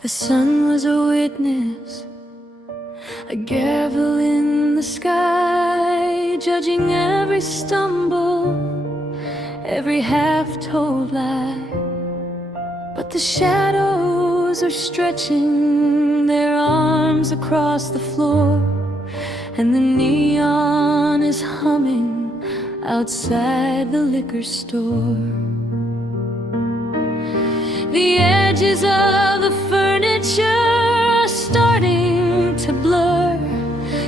The sun was a witness, a gavel in the sky, judging every stumble, every half-told lie. But the shadows are stretching their arms across the floor, and the neon is humming outside the liquor store. The edges of the furniture are starting to blur,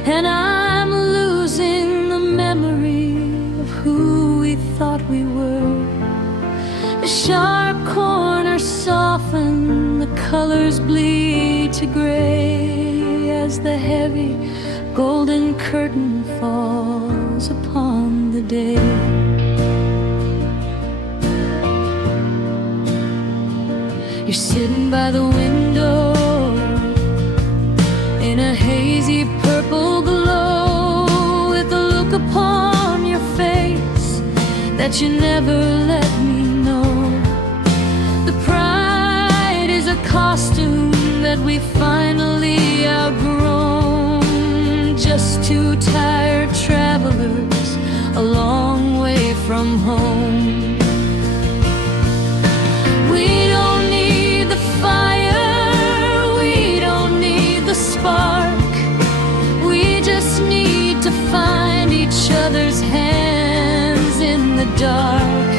and I'm losing the memory of who we thought we were. The sharp corners soften, the colors bleed to gray as the heavy golden curtain falls upon the day. You're sitting by the window in a hazy purple glow, with a look upon your face that you never let me know. The pride is a costume that we finally outgrown, just two tired travelers a long way from home. Spark. We just need to find each other's hands in the dark.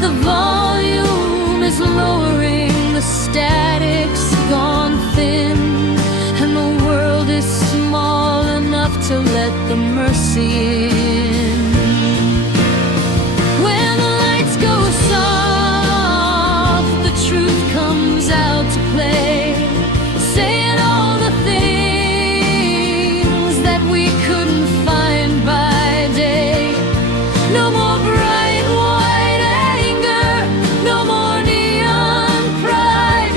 The volume is lowering, the static's gone thin, and the world is small enough to let the mercy in. When the lights go soft, the truth comes out to play, saying all the things that we couldn't find by day. No more bright white anger, no more neon pride,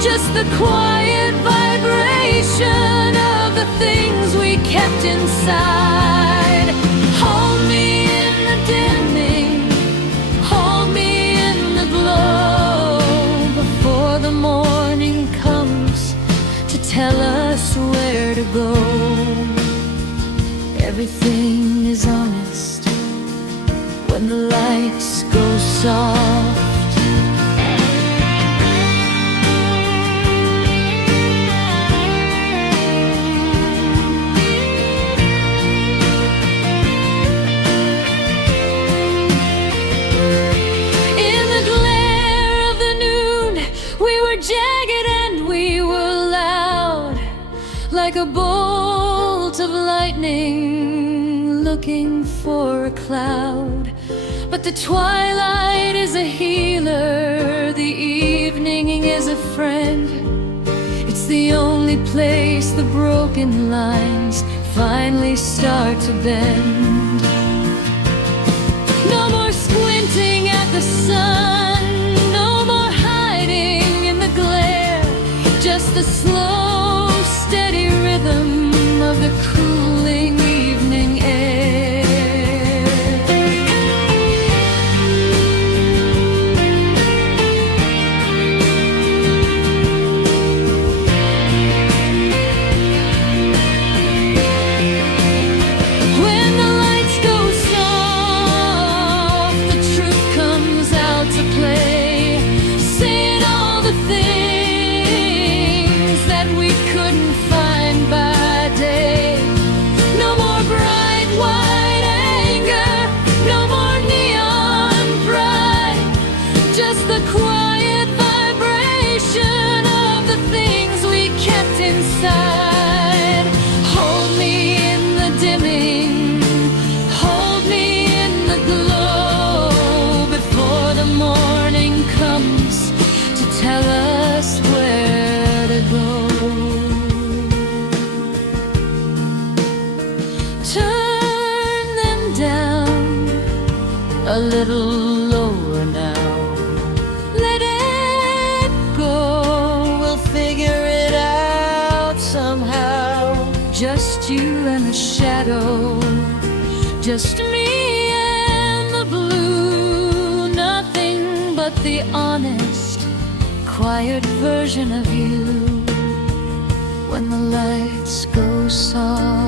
just the quiet vibration of the things we kept inside. Hold me in the dimming, hold me in the glow, before the morning comes to tell us where to go. Everything is honest when the lights go soft. In the glare of the noon, we were jagged and we were loud, like a bolt of lightning looking for a cloud. But the twilight is a healer, the evening is a friend. It's the only place the broken lines finally start to bend. No more squinting at the sun, no more hiding in the glare, just the slow, steady rhythm of the cooling evening air. When the lights go soft, the truth comes out to play, saying all the things that we couldn't find by day. No more bright white anger, no more neon pride, just the quiet vibration of the things we kept inside. Hold me in the dimming, hold me in the glow, before the morning comes to tell us where to go. Turn them down a little lower now. Let it go, we'll figure it out somehow. Just you and the shadow, just me and the blue. Nothing but the honest, quiet version of you when the lights go soft.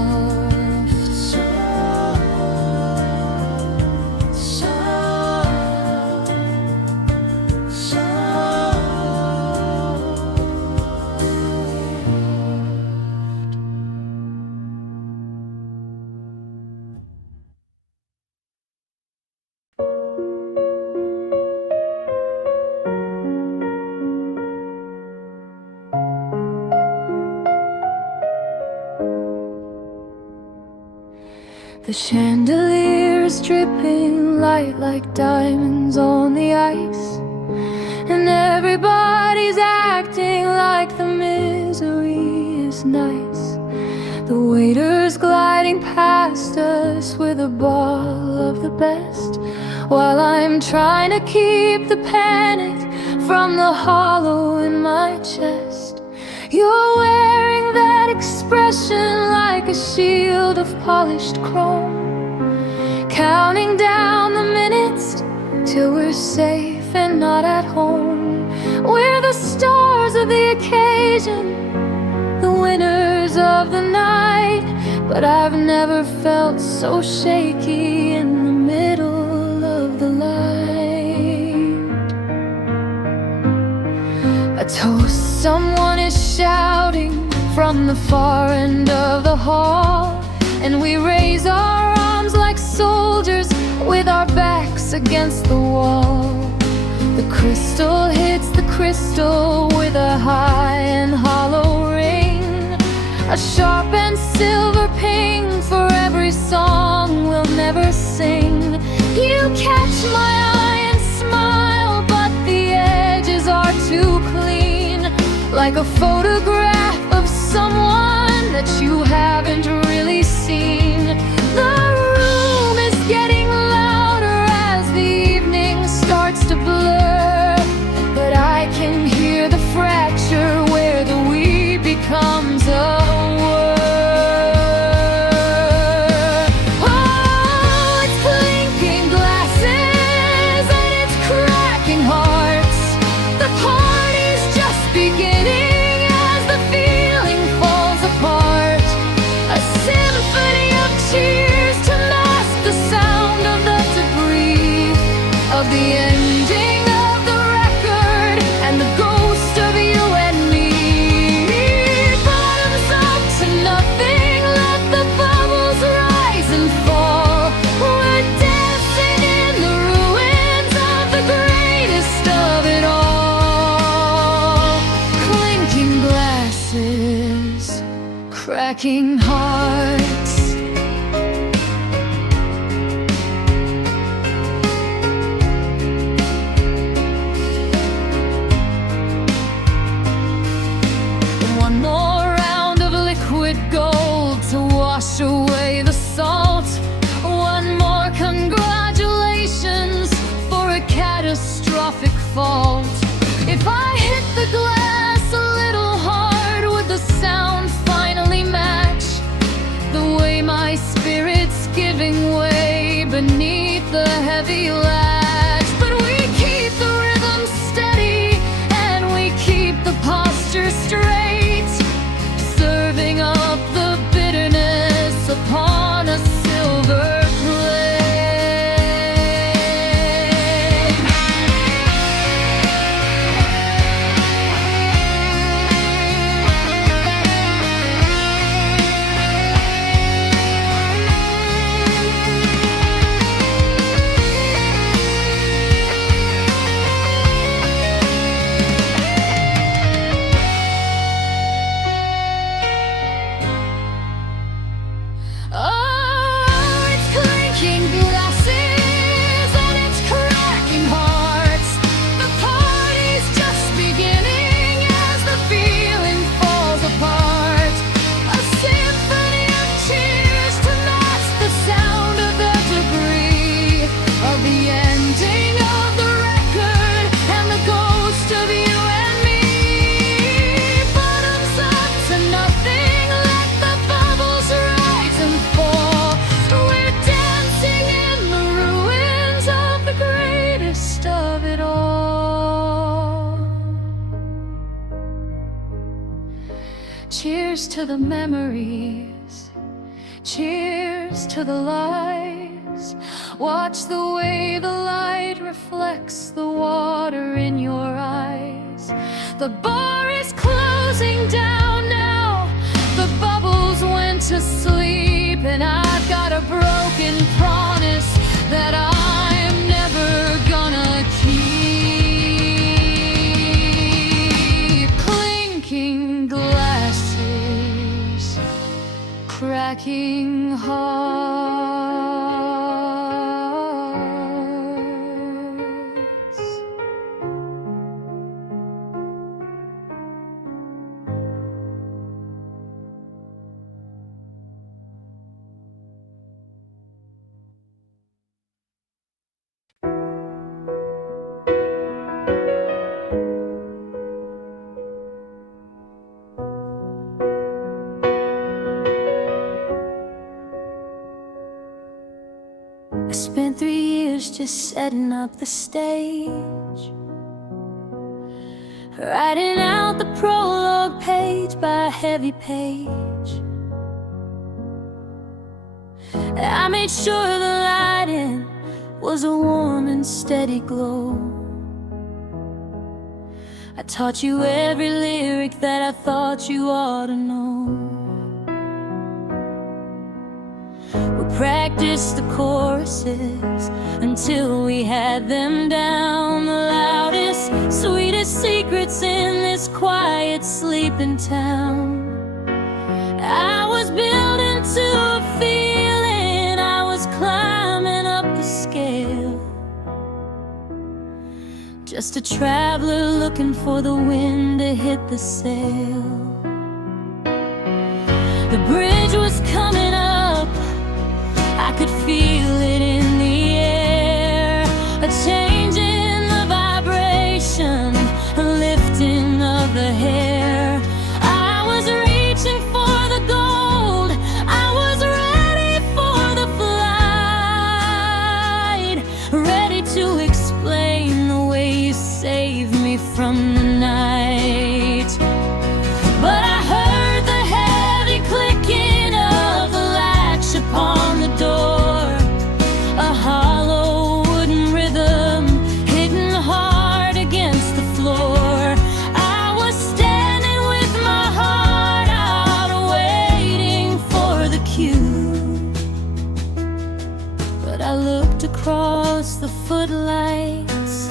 The chandelier is dripping light like diamonds on the ice, and everybody's acting like the misery is nice. The waiter's gliding past us with a bottle of the best, while I'm trying to keep the panic from the hollow in my chest. You're wearing that expression like a shield of polished chrome, counting down the minutes till we're safe and not at home. We're the stars of the occasion, the winners of the night, but I've never felt so shaky in the middle of the light. A toast someone is shouting from the far end of the hall, and we raise our arms like soldiers with our backs against the wall. The crystal hits the crystal with a high and hollow ring, a sharp and silver ping for every song we'll never sing. You catch my eye and smile, but the edges are too clean, like a photograph of someone that you haven't really seen. The room is getting louder as the evening starts to blur, but I can hear the fracture where the we becomes a word. Oh, it's clinking glasses and it's cracking hearts. The party's just beginning as the feeling falls apart. A symphony of cheers to mask the sound of the debris of the ending of the record and the ghost of you and me. Bottoms up to nothing, let the bubbles rise and fall. We're dancing in the ruins of the greatest of it all. Clinking glasses, cracking hearts. One more round of liquid gold to wash away the salt. One more congratulations for a catastrophic fault. If I hit the glass a little hard, would the sound finally match the way my spirit's giving way beneath the heavy latch? But we keep the rhythm steady and we keep the posture straight, serving up the bitterness upon a silver plate. to the memories, cheers to the lies. Watch the way the light reflects the water in your eyes. The bar is closing down now, the bubbles went to sleep, and I've got a broken promise that I'm never gonna keep. Clinking glasses, cracking hearts. I spent 3 years just setting up the stage, writing out the prologue page by a heavy page. I made sure the lighting was a warm and steady glow. I taught you every lyric that I thought you ought to know. We practiced the choruses until we had them down. The loudest, sweetest secrets in this quiet, sleeping town. I was building to a feeling, I was climbing up the scale, just a traveler looking for the wind to hit the sail. The bridge was coming up, I could feel it in the air, a change in the vibration, a lifting of the hair. I was reaching for the gold, I was ready for the flight, ready to explain the way you saved me from the night. But I heard the heavy clicking of the latch upon the door, a hollow wooden rhythm hitting hard against the floor. I was standing with my heart out, waiting for the cue, but I looked across the footlights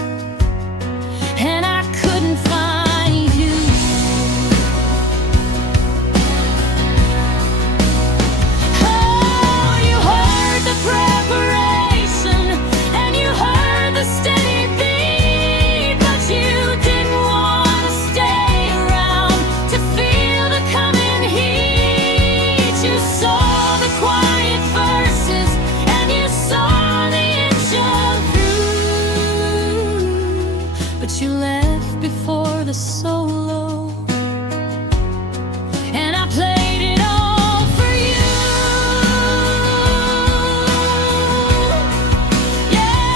and I couldn't find you. Oh, you heard the preparation and you heard the steady beat, but you didn't want to stay around to feel the coming heat. You saw the quiet verses and you saw the inch of through, but you left before the solo, and I played it all for you. Yeah,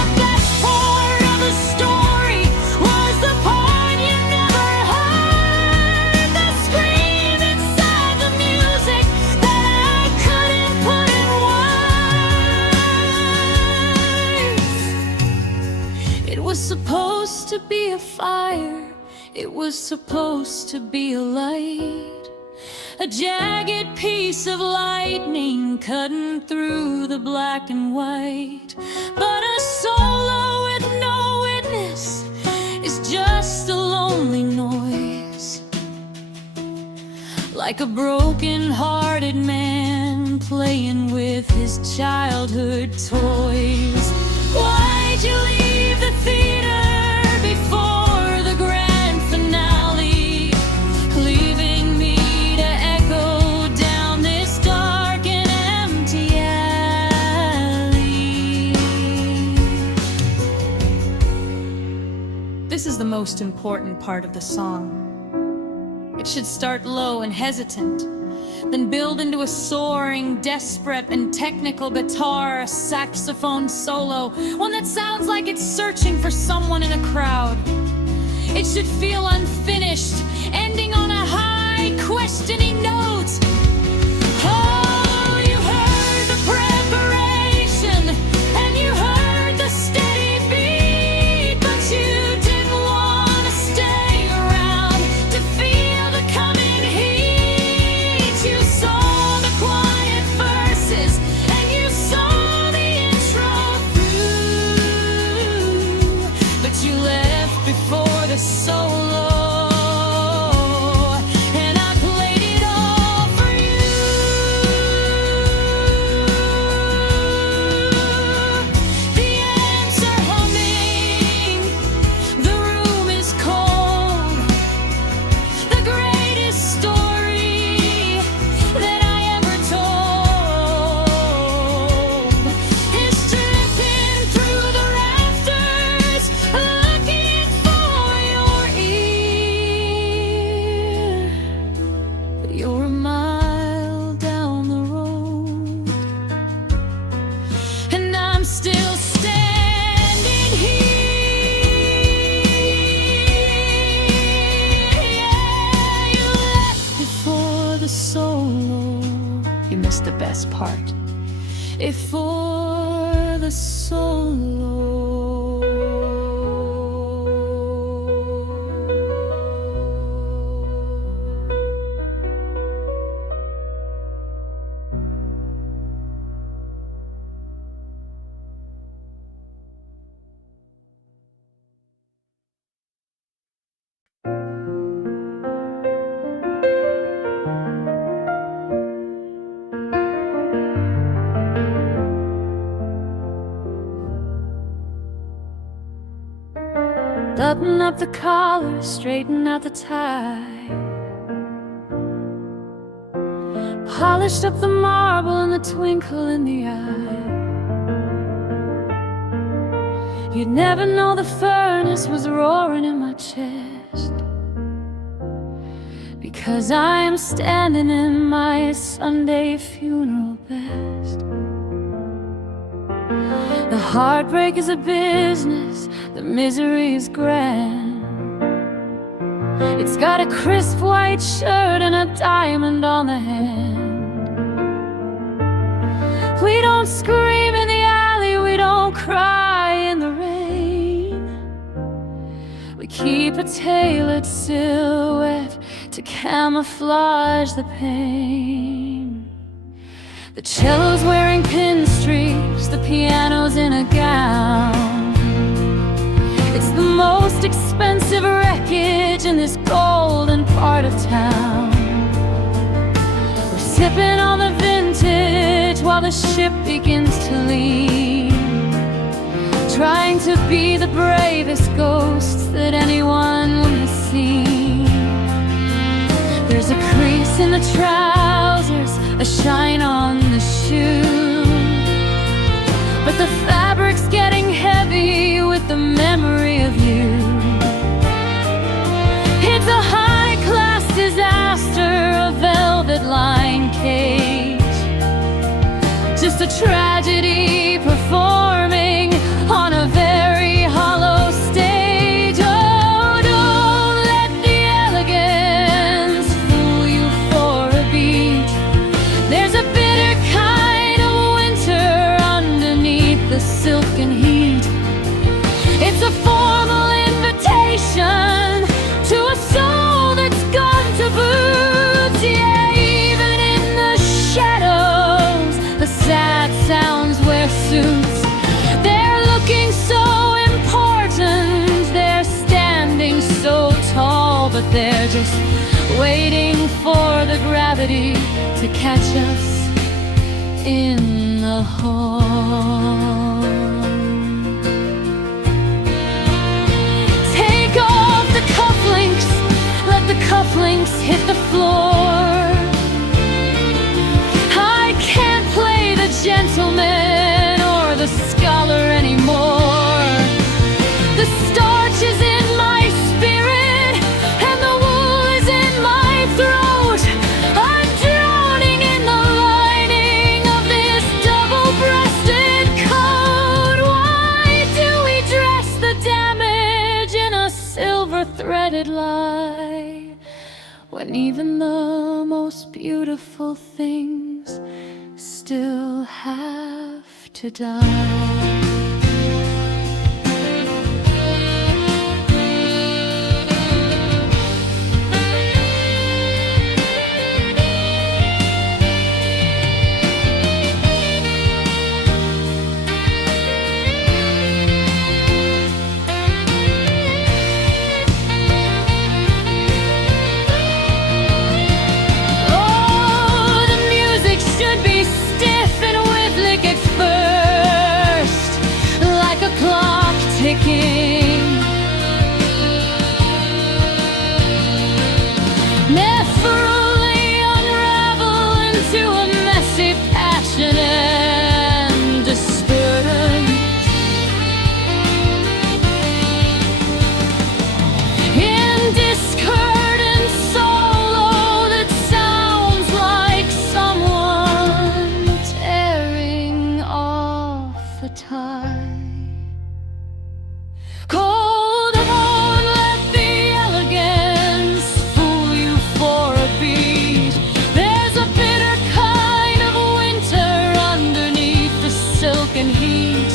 the best part of the story was the part you never heard, the scream inside the music that I couldn't put in words. It was supposed to be a fire, it was supposed to be a light, a jagged piece of lightning cutting through the black and white. But a solo with no witness is just a lonely noise, like a broken-hearted man playing with his childhood toys. Why'd you leave the theater before the grand finale, leaving me to echo down this dark and empty alley? This is the most important part of the song. It should start low and hesitant, then build into a soaring, desperate, and technical guitar, saxophone solo, one that sounds like it's searching for someone in a crowd. It should feel unfinished, ending on a high, quick questioning notes. Oh, you heard the preparation, and you heard the steady beat, but you didn't want to stay around to feel the coming heat. You saw the quiet verses, and you saw the intro through, but you left before the solo. You're a mile down the road, and I'm still standing here. Yeah, you left before the solo. You missed the best part. Before the solo. Button up the collar, straighten out the tie, polished up the marble and the twinkle in the eye. You'd never know the furnace was roaring in my chest, because I am standing in my Sunday funeral best. The heartbreak is a business, the misery is grand. It's got a crisp white shirt and a diamond on the hand. We don't scream in the alley, we don't cry in the rain. We keep a tailored silhouette to camouflage the pain. The cello's wearing pin stripes, the piano's in a gown. It's the most expensive wreckage in this golden part of town. We're sipping on the vintage while the ship begins to lean, trying to be the bravest ghosts that anyone has seen. There's a crease in the trousers, a shine on the shoe, but the fabric's getting heavy with the memory of you. It's a high-class disaster, a velvet-lined cage, just a tragedy performing on a very hollow stage. Oh, don't let the elegance fool you for a beat. There's a bitter kind of winter underneath the silken heat. It's a formal invitation to a soul that's gone to boots. Yeah, even in the shadows, the sad sounds wear suits. They're looking so important, they're standing so tall, but they're just waiting for the gravity to catch us in the hall. Take off the cufflinks, let the cufflinks hit the floor. I can't play the gentleman or the scholar anymore. The starch is in my spirit and the wool is in my throat. I'm drowning in the lining of this double-breasted coat. Why do we dress the damage in a silver-threaded lie? when even the most beautiful things still have to die. Nephily unravel into a messy passion and despairing. In discordant solo that sounds like someone tearing off a tie. Cold horn, let the elegance fool you for a beat. There's a bitter kind of winter underneath the silken heat.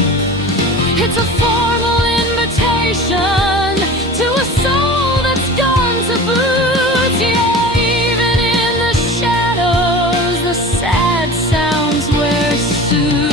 It's a formal invitation to a soul that's gone to boots. Yeah, even in the shadows, the sad sounds wear suits.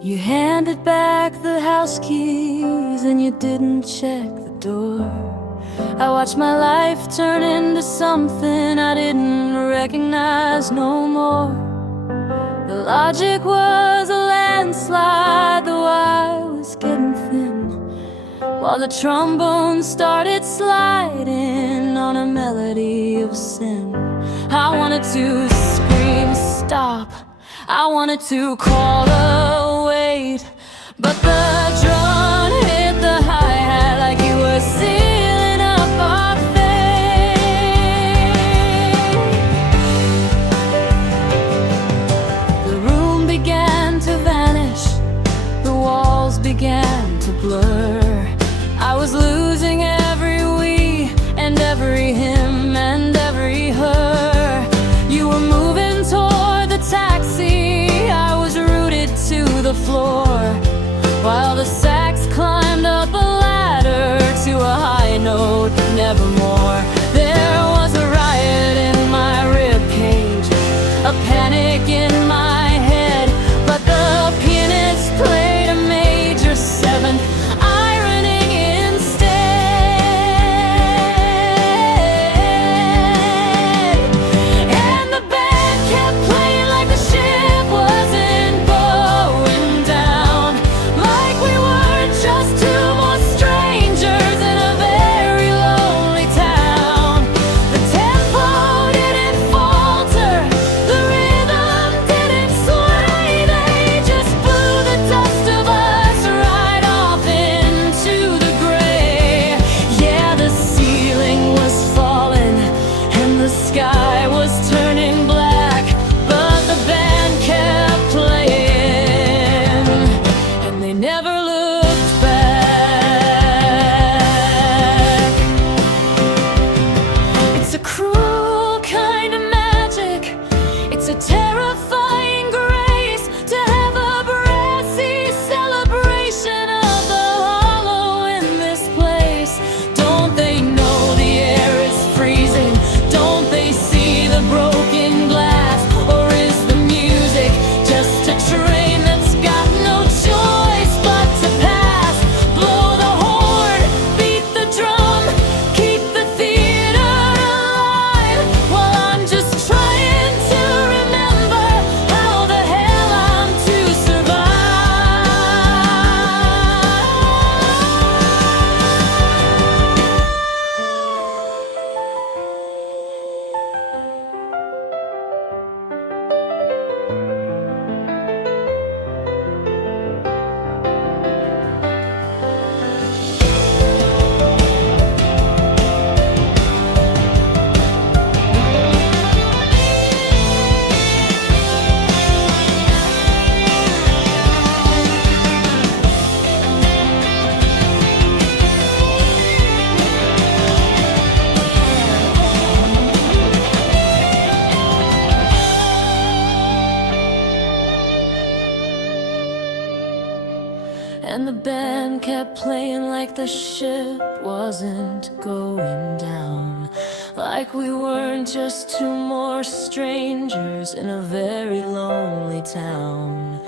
You handed back the house keys and you didn't check the door. I watched my life turn into something I didn't recognize no more. The logic was a landslide, though I was getting thin, while the trombone started sliding on a melody of sin. I wanted to scream stop, I wanted to call a wait, but the drum hit the hi-hat like you were sealing up our fate. The room began to vanish, the walls began to blur. I was losing every we and every him and every her. You were moving toward the taxi, I was rooted to the floor, while the sax climbed up a ladder to a high note, nevermore. There was a riot in my ribcage, a panic in my head, but the pianist played a major seventh, ironing instead. And the band kept playing like the ship wasn't going down, like we were and the band kept playing like the ship wasn't going down, like we weren't just two more strangers in a very lonely town.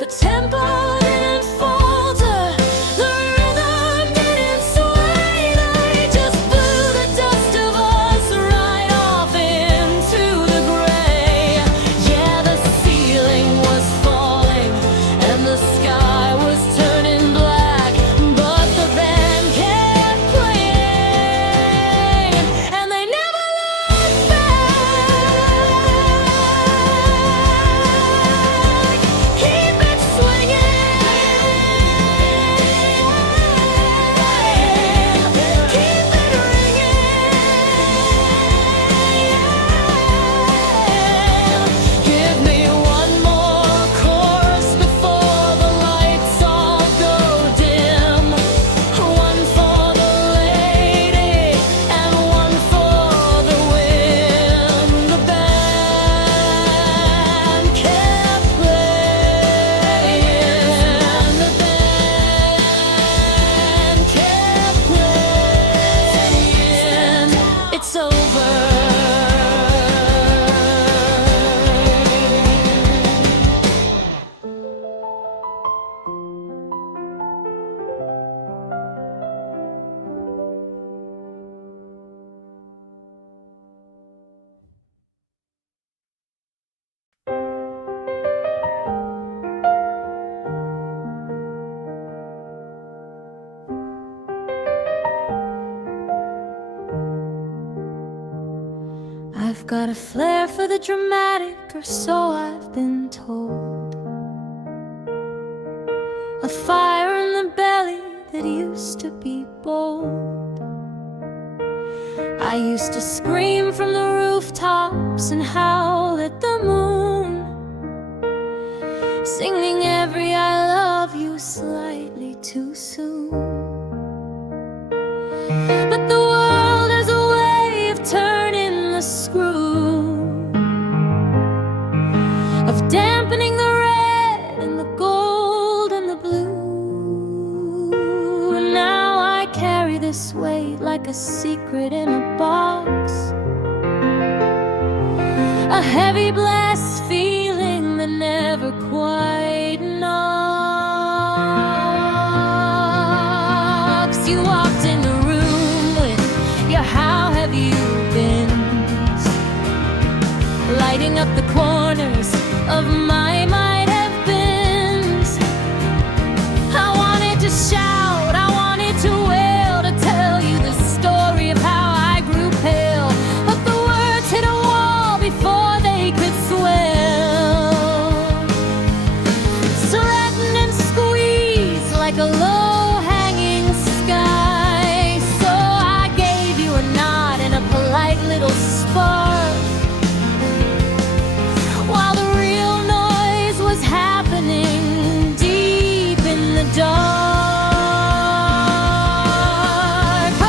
The tempo didn't falter, the rhythm didn't sway, they just blew the dust of us right off into the gray. Yeah, the ceiling was falling and the sky was turning black, but the band kept playing and they never looked back. Keep it swinging, keep it ringing. Give me one more chorus before the lights all go dim. One for the lady and one for the wind. The band kept playing. The band kept playing. It's over. I've got a flair for the dramatic, or so I've been told. A fire in the belly that used to be bold. I used to scream from the rooftops and howl at the moon, singing every I love you slightly too soon. But the world has a way of turning the screw, of dampening the red and the gold and the blue. And now I carry this weight like a secret in a box, a heavy blessed feeling that never quite knocks. You walked in the room with your "How have you been?" lighting up the corners of my might have beens. I wanted to shout, I wanted to wail, to tell you the story of how I grew pale, but the words hit a wall before they could swell. Threaten and squeeze like a low-hanging sky. So I gave you a nod and a polite little spark, while the real noise was happening deep in the dark. Oh,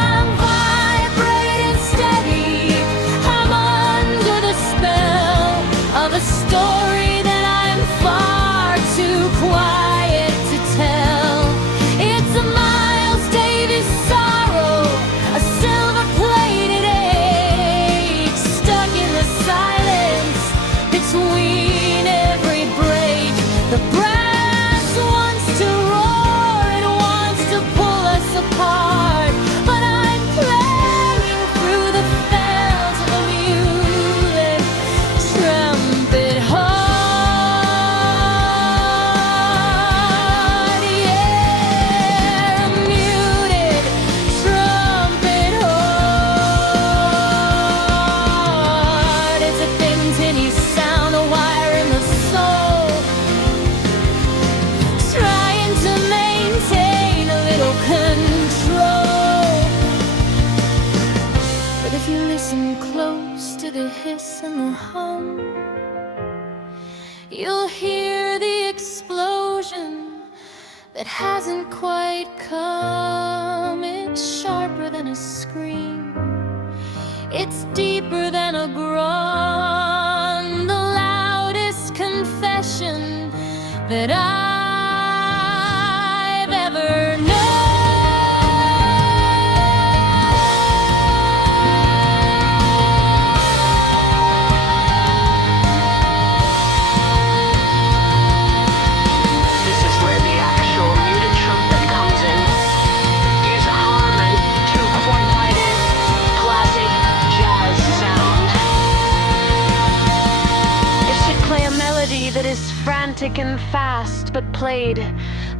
I'm vibrating steady, I'm under the spell of a story that I'm far too quiet to tell. It's a Miles Davis sorrow, a silver-plated ache, stuck in the silence between every break. The brass wants to roar, it wants to pull us apart, but I'm playing through the bells of a muted trumpet heart. Yeah, a muted trumpet heart. It's a thin, tinny sound, a wire in the soul, trying to maintain a little control. But if you listen close to the hiss and the hum, you'll hear the explosion that hasn't quite come. It's sharper than a scream, it's deeper than a groan, the loudest confession that I and fast, but played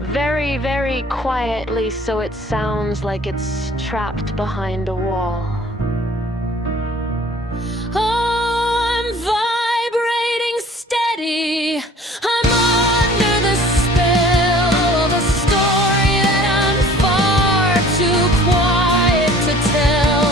very, very quietly, so it sounds like it's trapped behind a wall. Oh, I'm vibrating steady. I'm under the spell of a story that I'm far too quiet to tell.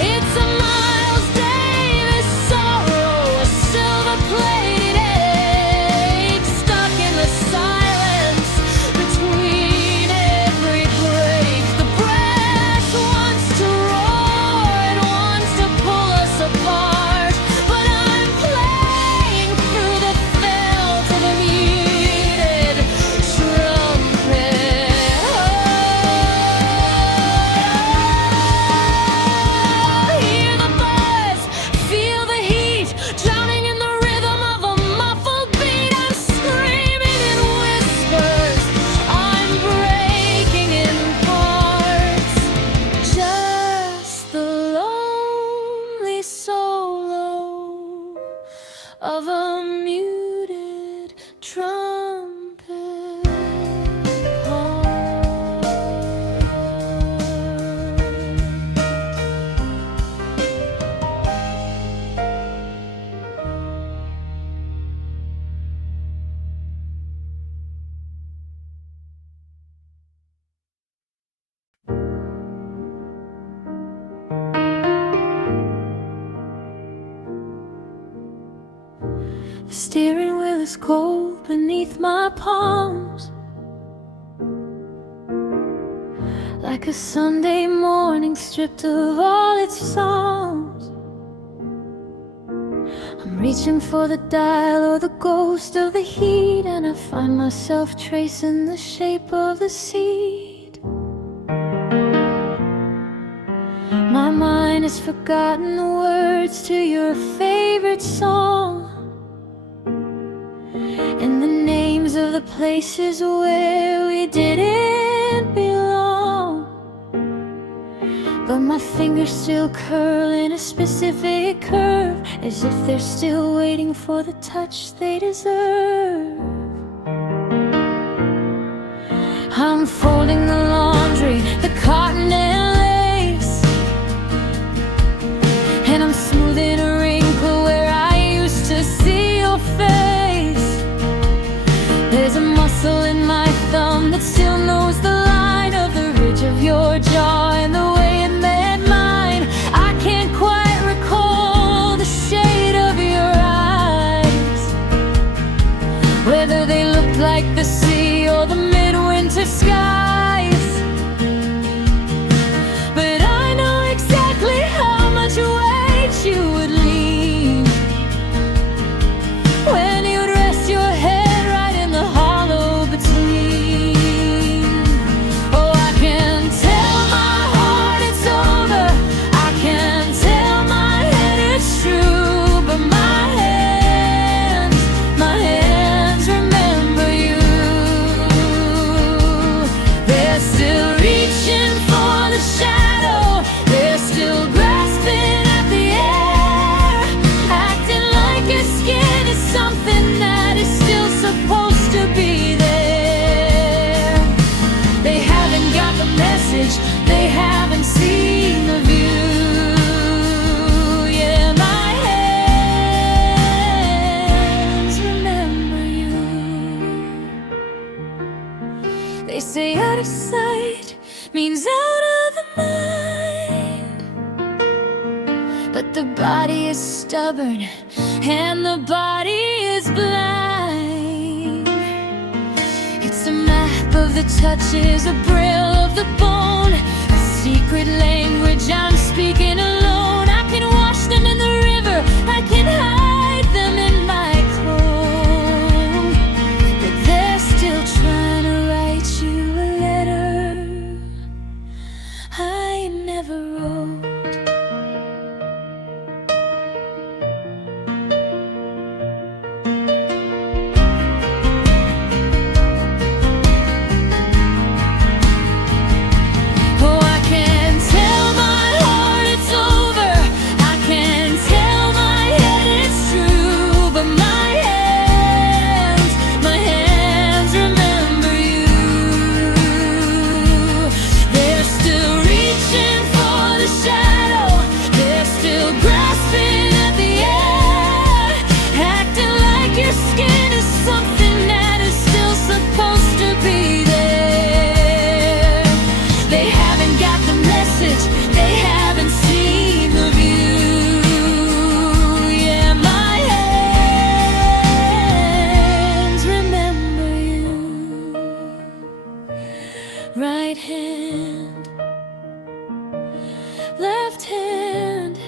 It's a Miles Davis sorrow, a silver-plated egg stuck in the silence between every break. The brass wants to roar, it wants to pull us apart, but I'm playing through the felt of a muted trumpet. Oh, hear the buzz, feel the heat, drowning in the rhythm of a muffled beat. I'm screaming in whispers, I'm breaking in parts. Just the lonely solo of a muted trumpet part. The steering wheel is cold beneath my palms, like a Sunday morning stripped of all its songs. I'm reaching for the dial or the ghost of the heat, and I find myself tracing the shape of the seed. My mind has forgotten the words to your favorite song, and the names of the places where we didn't belong. But my fingers still curl in a specific curve, as if they're still waiting for the touch they deserve. I'm folding the laundry, the cotton and lace, and I'm smoothing a wrinkle where I used to see your face. There's a muscle in my thumb that still knows the line of the ridge of your jaw and the way it met mine. I can't quite recall the shade of your eyes, whether they looked like the sea or the midwinter skies. But I know exactly how much weight you would lean when you'd rest your head right in the hollow between. Oh, I can tell my heart it's over, I can tell my head it's true, but my hands remember you. They're still reaching for the shadow, they're still grasping at the air, acting like your skin is something that is still supposed to be there. They haven't got the message, they haven't seen the view. Yeah, my hands remember you. They say out of sight means out of the mind, but the body is stubborn and the body is blind. It's a map of the touches, a braille of the bone, a secret language I'm speaking alone. I can wash them in the river, I can hide them in my comb, but they're still trying to write you a letter I never wrote. Oh, I can tell my heart it's over, I can tell my head it's right hand, left hand,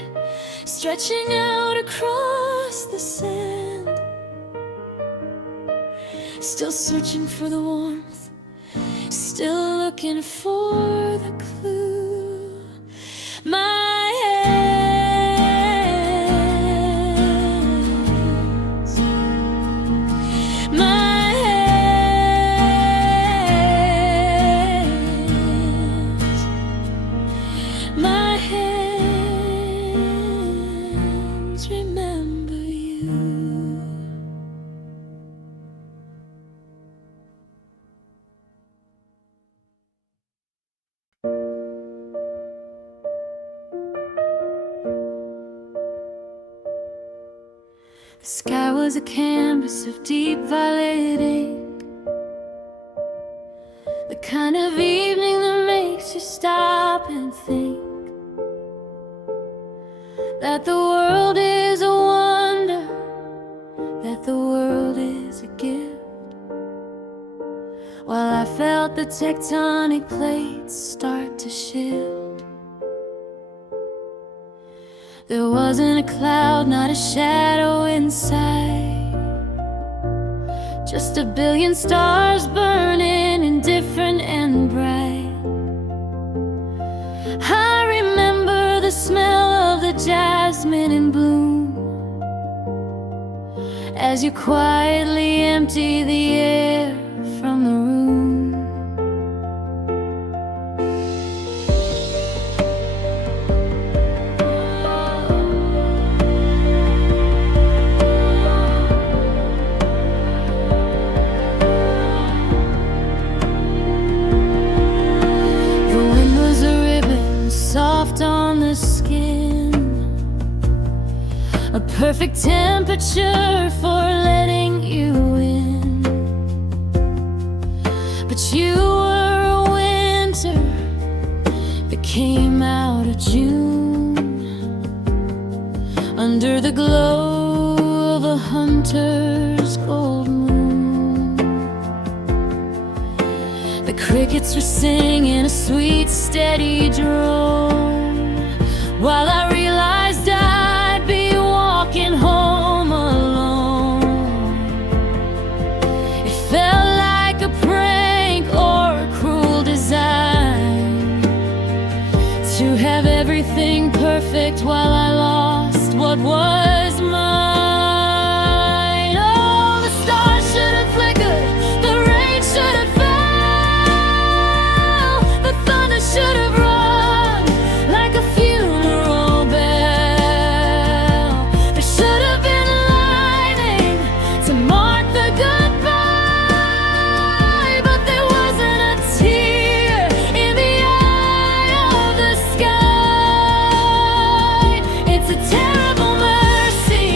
stretching out across the sand. Still searching for the warmth, still looking for the clue. My hands, my hands, my hands remember you. The sky was a canvas of deep violet ink, the kind of evening that makes you stop and think that the world is a wonder, that the world is a gift. While I felt the tectonic plates start to shift, there wasn't a cloud, not a shadow in sight, just a billion stars burning indifferent and bright. I remember the smell of the jasmine in bloom as you quietly empty the air from the room. Soft on the skin, a perfect temperature for letting you in. But you were a winter that came out of June, under the glow of a hunter's gold moon. The crickets were singing a sweet, steady drone, while I realized I'd be walking home alone. It felt like a prank or a cruel design to have everything perfect while I lost what was mine. Oh, the stars should have flickered, the rain should have fell, the thunder should have rung like a funeral bell. There should have been lightning to mark the goodbye, but there wasn't a tear in the eye of the sky. It's a terrible mercy,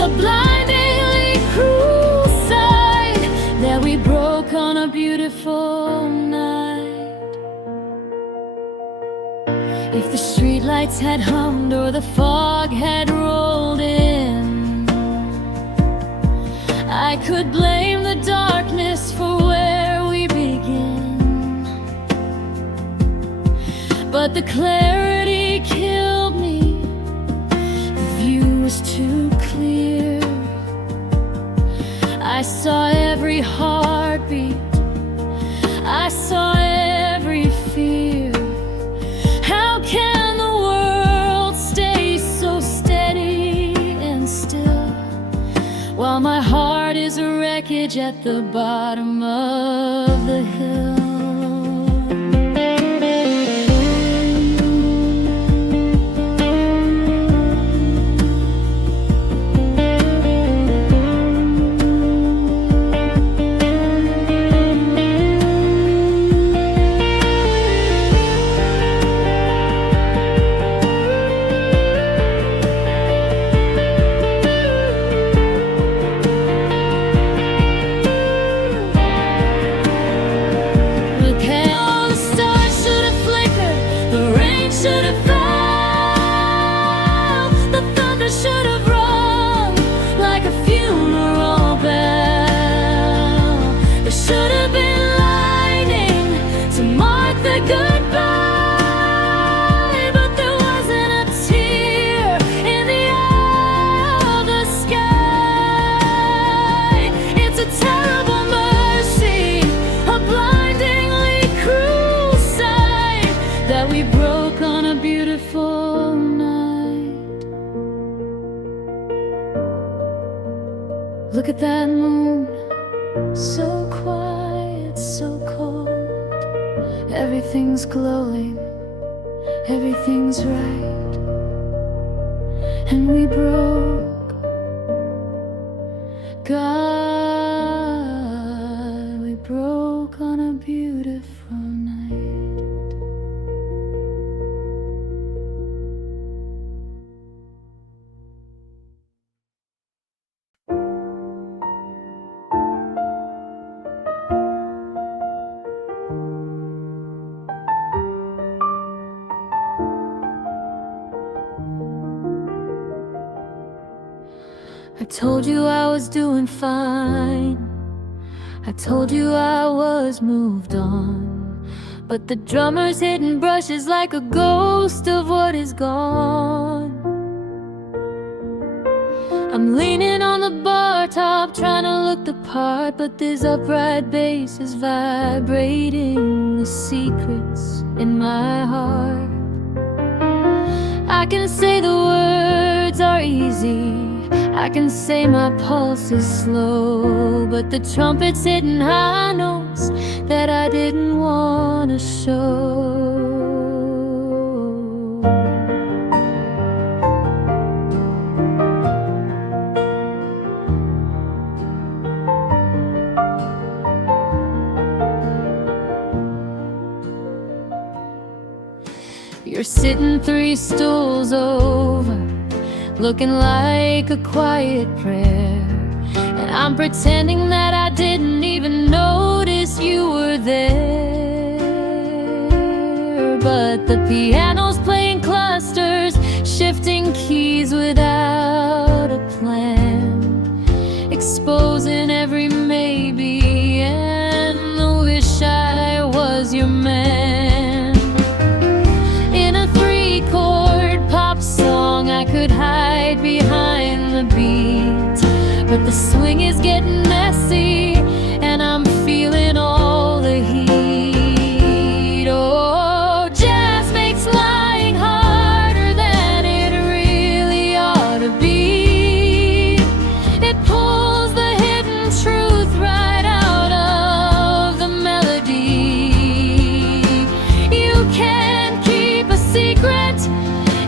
a blindingly cruel sight, that we broke on a beautiful night. If the streetlights had hummed or the fog had rolled in, I could blame the darkness for where we begin. But the clarity killed me, the view was too clear. I saw every heartbeat, I saw every fear. How can the world stay so steady and still, while my heart is a wreckage at the bottom of the hill? Everything's glowing, everything's right. And we broke, God, we broke on a beautiful night. I told you I was doing fine. I told you I was moved on. But the drummer's hitting brushes like a ghost of what is gone. I'm leaning on the bar top, trying to look the part, but this upright bass is vibrating the secrets in my heart. I can say the words are easy, I can say my pulse is slow, but the trumpet's hitting high notes that I didn't want to show. You're sitting 3 stools over, looking like a quiet prayer, and I'm pretending that I didn't even notice you were there. But the piano's playing clusters, shifting keys without a plan, exposing every maybe and the wish I was your man. In a 3-chord pop song I could hide behind the beat, but the swing is getting messy and I'm feeling all the heat. Oh, jazz makes lying harder than it really ought to be. It pulls the hidden truth right out of the melody. You can't keep a secret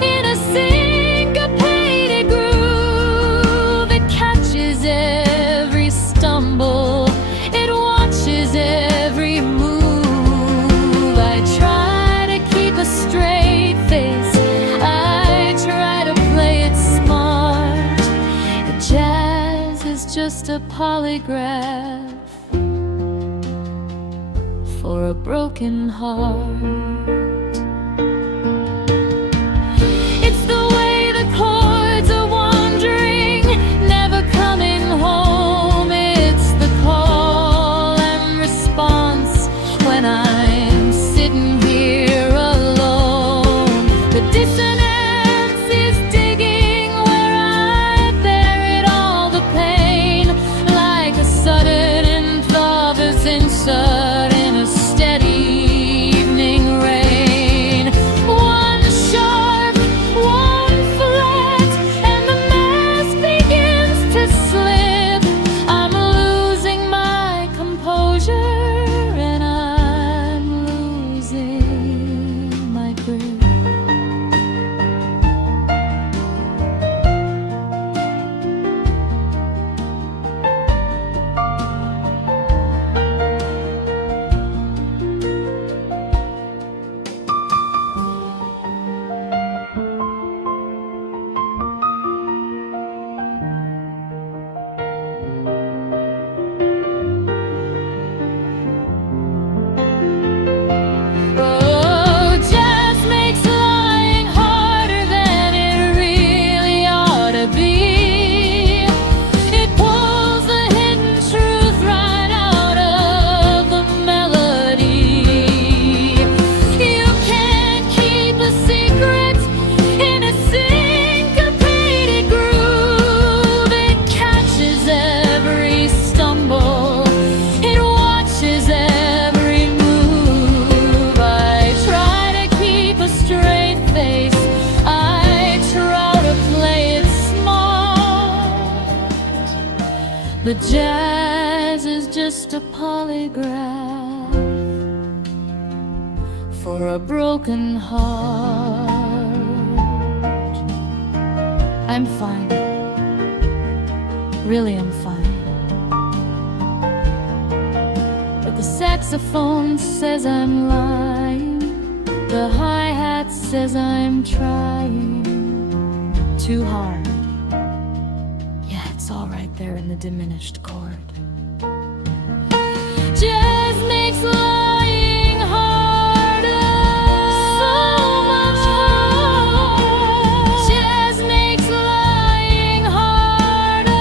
in a syncopated groove. It catches every stumble, it watches every move. I try to keep a straight face, I try to play it smart. The jazz is just a polygraph for a broken heart. It's the way the chords are wandering, never coming home. It's the call and response when I'm sitting here alone. The dissonance is digging where I buried all the pain, like a sudden involvers insert in a steady evening rain. One sharp, one flat, and the mass begins to slip. I'm losing my composure and I'm losing my grip. Oh, jazz makes lying harder than it really ought to be. It pulls the hidden truth right out of the melody. You can't keep a secret in a syncopated groove. It catches every stumble, it watches every move. I try to keep a straight face, I try to play it smart. The jazz is just a polygraph for a broken heart. I'm fine. Really, I'm fine. But the saxophone says I'm lying. The hi-hat says I'm trying too hard. Yeah, it's all right there in the diminished chord. Jazz makes lying harder, so much harder. Jazz makes lying harder,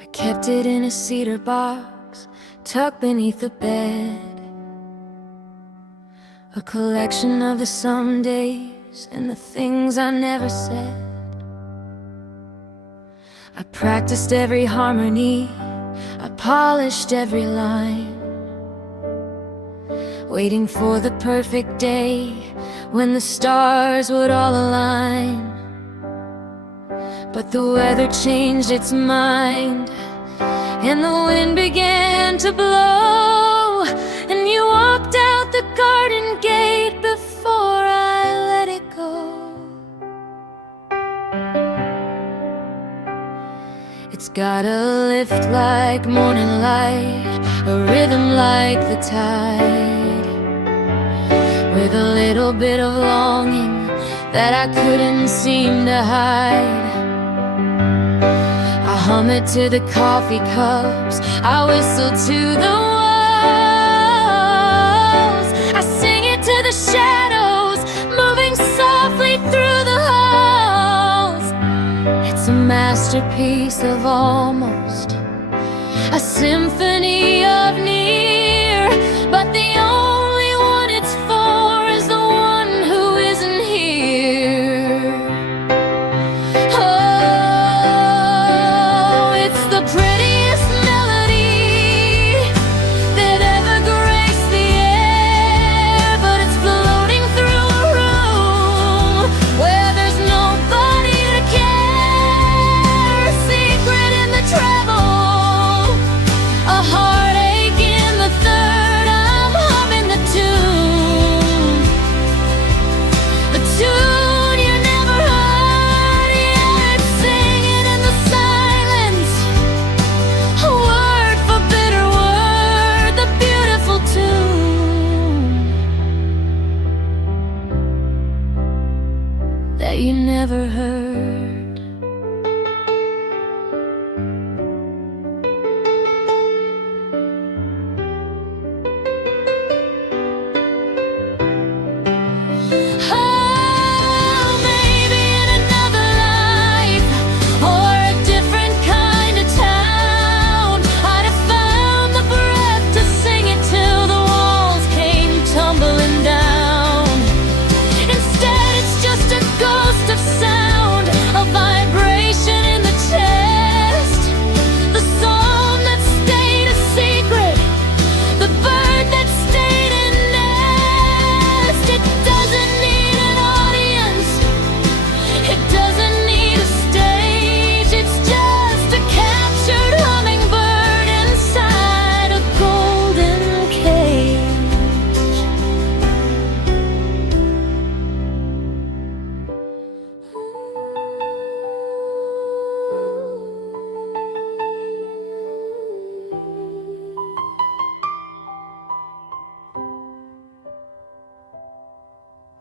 I kept it in a cedar box, tucked beneath the bed. A collection of the some days and the things I never said. I practiced every harmony, I polished every line, waiting for the perfect day when the stars would all align. But the weather changed its mind, and the wind began to blow, and you walked out the garden gate before I let it go. It's got a lift like morning light, a rhythm like the tide, with a little bit of longing that I couldn't seem to hide. I hum it to the coffee cups, I whistle to the walls, I sing it to the shadows, moving softly through the halls. It's a masterpiece of almost, a symphony of near, but the only one it's for is the one who isn't here. Oh, it's the prettiest melody that ever graced the air, but it's floating through a room where there's nobody to care. A secret in the treble, a heartache in the third. I'm humming the tune, a tune you never heard. Yeah, it's singing in the silence, a word for bitter word, the beautiful tune that you never heard. Oh, maybe in another life, or a different kind of town, I'd have found the breath to sing it till the walls came tumbling down. Instead, it's just a ghost of sound, a vibration in the chest, the song that stayed a secret, the bird that stayed in nest. It doesn't need an audience, it doesn't need a stage, it's just a captured hummingbird inside a golden cage.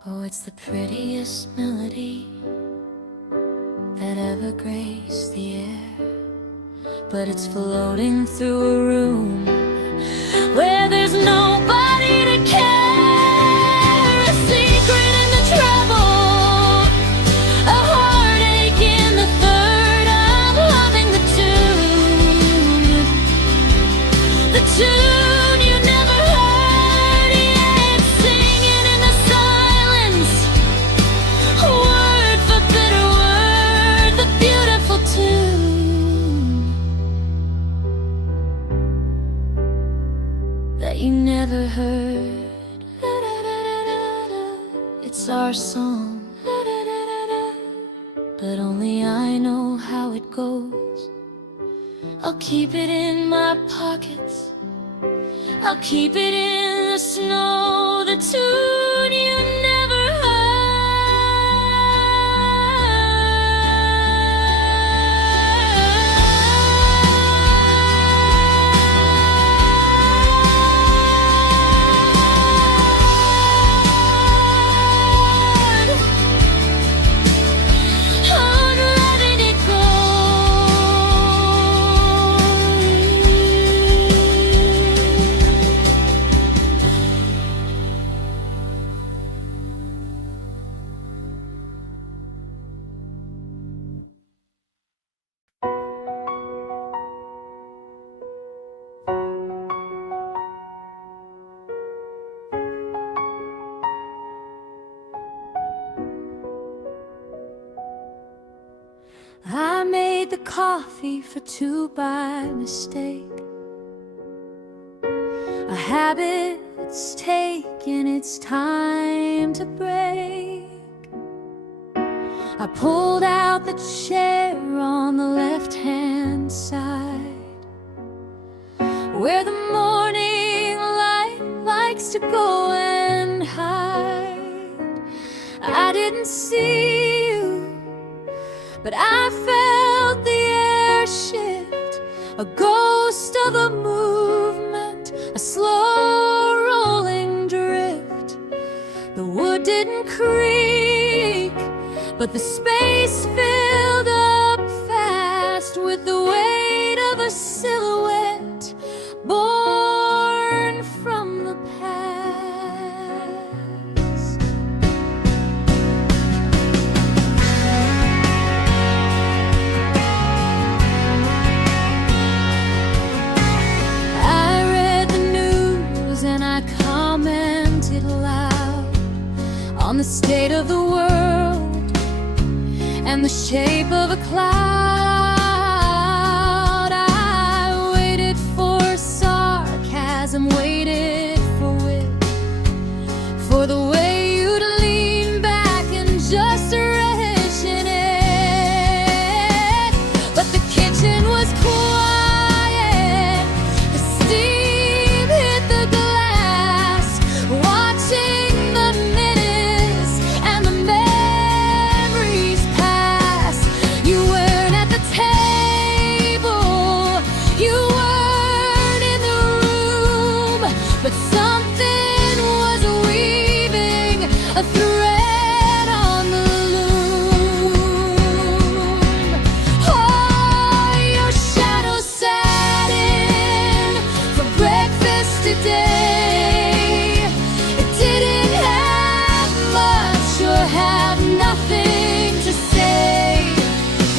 Oh, it's the prettiest melody that ever graced the air, but it's floating through a room where there's nobody to care. A secret in the treble, a heartache in the third. I'm humming the tune you never heard. Yeah, it's singing in the silence, it's our song, but only I know how it goes. I'll keep it in my pockets, I'll keep it in the snow, the tune you never I made the coffee for two by mistake, a habit that's taken its time to break. I pulled out the chair on the left-hand side, where the morning light likes to go and hide. I didn't see you, but I felt the air shift, a ghost of a movement, a slow rolling drift. The wood didn't creak, but the space filled up fast with the weight of a silhouette born from the past. I read the news and I commented loud on the state of the world and the shape of a cloud. I waited for sarcasm, waited for wit, for the way you'd lean back and just resonate. But the kitchen was quiet, the steam hit the glass, watching the minutes and the memories pass. You weren't at the table, you weren't in the room, but something was weaving a thread on the loom. Oh, your shadow sat in for breakfast today. It didn't have much or have nothing to say.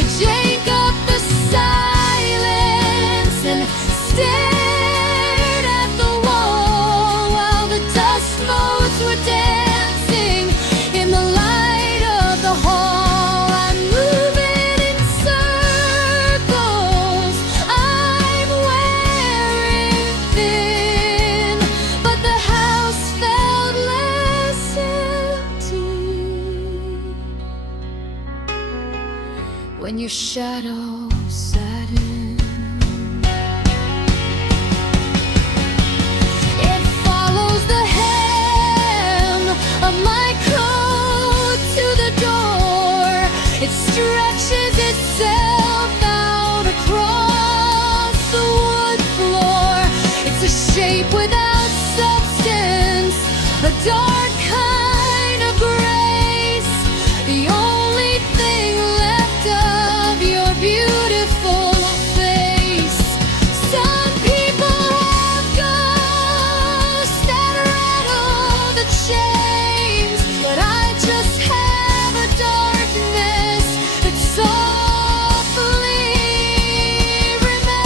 It drank up the silence and stared at the wall while the dust motes were dancing in the light of the hall. I'm moving in circles, I'm wearing thin, but the house felt less empty when your shadow sat in. It follows the hem of my coat to the door. It stretches itself out across the wood floor. It's a shape without substance, a dark kind of grace, the only thing left of your beautiful face. Some people have ghosts that rattle the chains, but I just have a darkness that softly remains.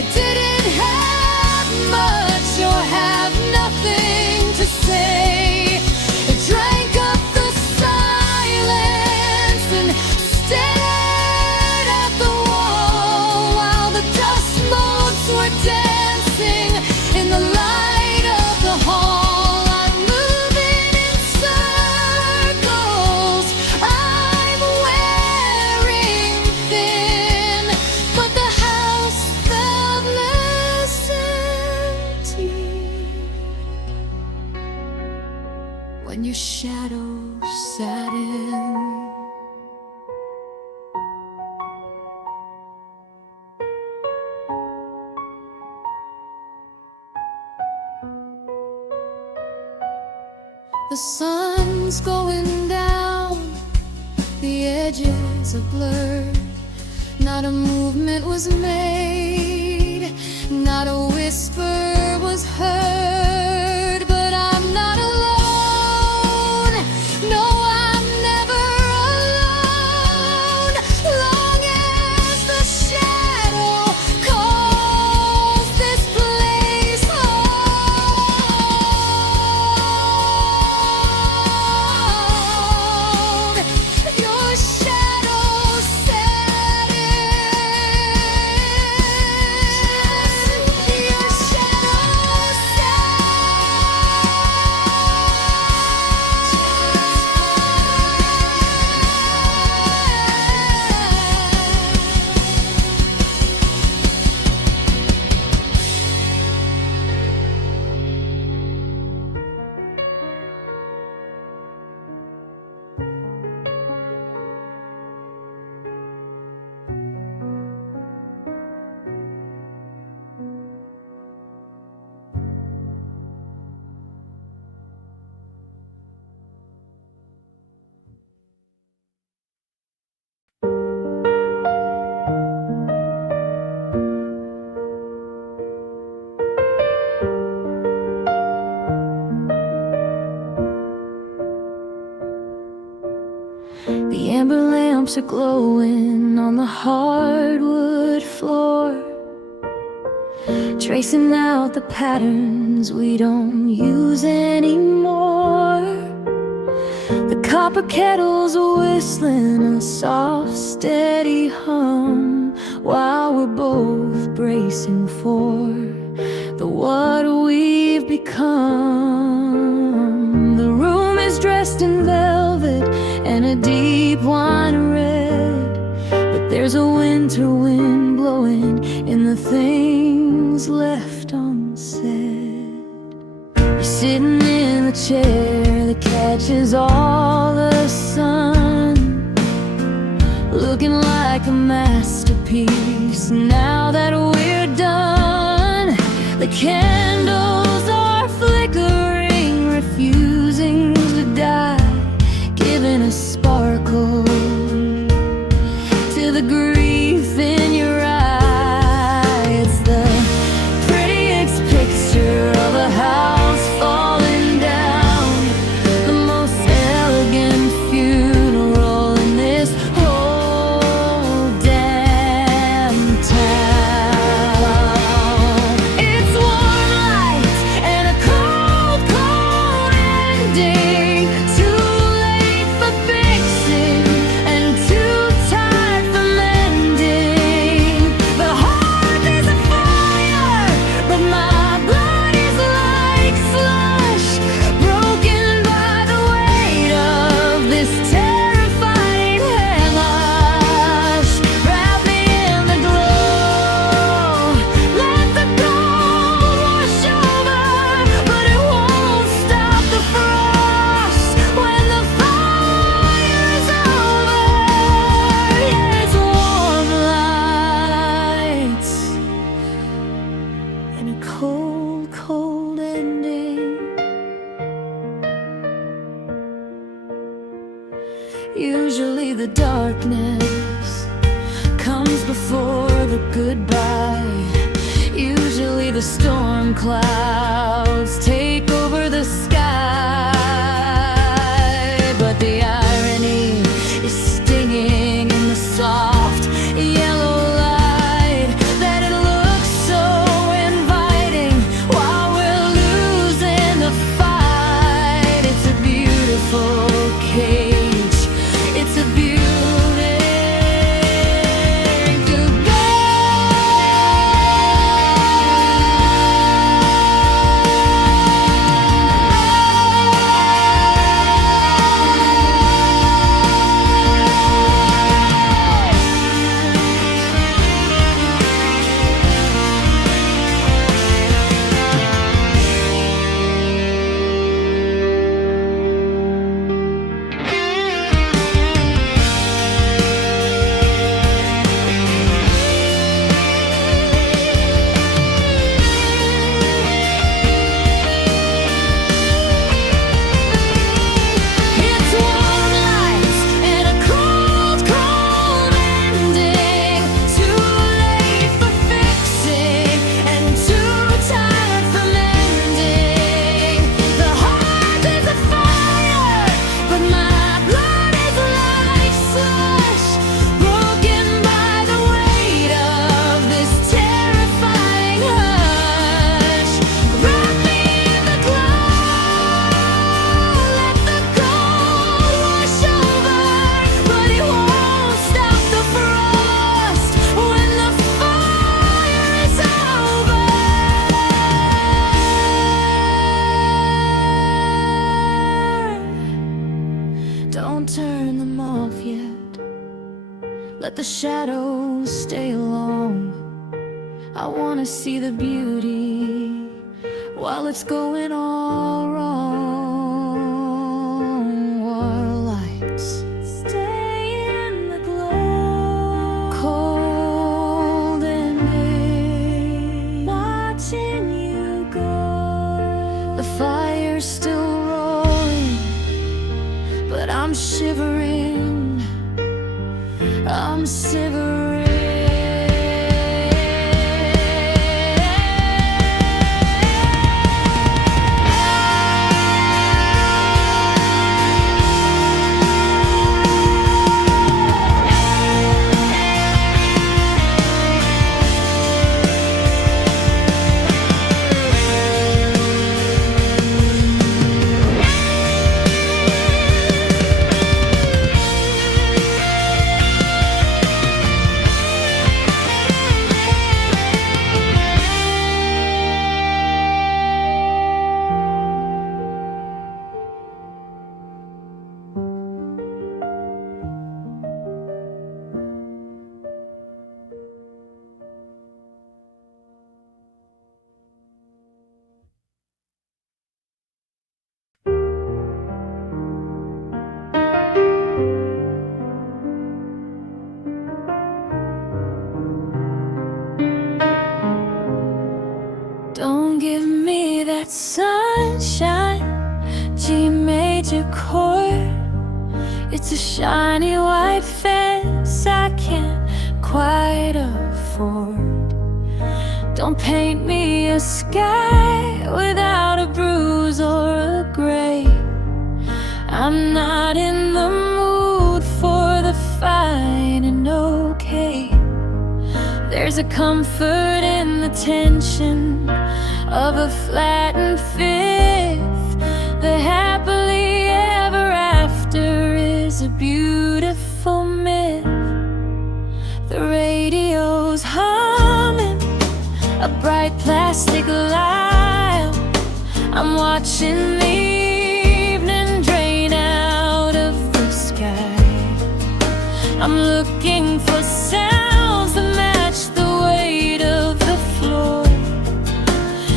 They didn't have much or have nothing to say. They drank up the silence and stared at the wall while the dust motes were dancing in the light of the hall. I'm moving in circles, I'm wearing thin, but the house felt less empty when your shadow sat in. The sun's going down, the edges are blurred. Not a movement was made, not a whisper was heard. But I'm not alone, no, I'm never alone. Long as the shadow calls this place home. Your shadow sat in. Your shadow The amber lamps are glowing on the hardwood floor, tracing out the patterns we don't use anymore. The copper kettles are whistling a soft, steady hum, while we're both bracing for the what we've become. The room is dressed in velvet and a deep wine red, but there's a winter wind blowing in the things left unsaid. You're sitting in the chair that catches all the sun, looking like a masterpiece. Now that we're done, the candles are flickering, refusing to die, giving a sparkle to the grief in your eye. It's the prettiest picture of a house falling down, the most elegant funeral in this whole damn town. It's warm lights and a cold, cold ending. Too late for fixing and too tired for mending. The heart is a fire, but my blood is like slush, broken by the weight of this terrifying hairlash. Wrap me in the glow, let the gold wash over, but it won't stop the frost when the fire's over. Yeah, it's warm lights and a cold, cold ending. Usually the darkness comes before the goodbye. Usually the storm clouds take over the sky. But the irony is stinging in the soft yellow light, that it looks so the shadows stay along. I wanna see the beauty while it's going all wrong. Our lights stay in the glow, cold and gray, watching you go. The fire's still roaring, but I'm shivering, I'm shivering. Don't give me that sunshine, G major chord. It's a shiny white fence I can't quite afford. Don't paint me a sky without a bruise or a gray. I'm not in the mood for the fine and okay. There's a comfort in the tension of a flattened fifth. The happily ever after is a beautiful myth. The radio's humming, a bright plastic lamp. I'm watching the evening drain out of the sky. I'm looking for sounds that match the weight of the floor,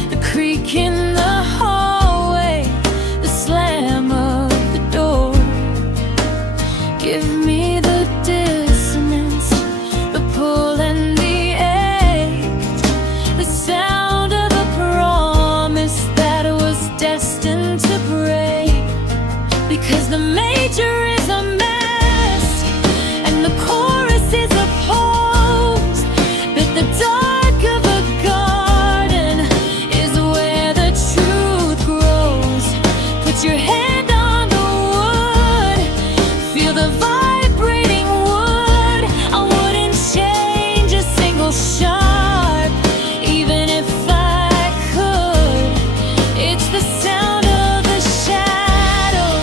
the creak in the hallway, the slam of the door. Give me the dissonance, the pull and the ache, the sound of a promise that was destined to break. Because the major is a mess and the chorus is a pose, but the dark of a garden is where the truth grows. Put your hand on the wood, feel the vibrating wood. I wouldn't change a single sharp, even if I could. It's the sound of the shadow,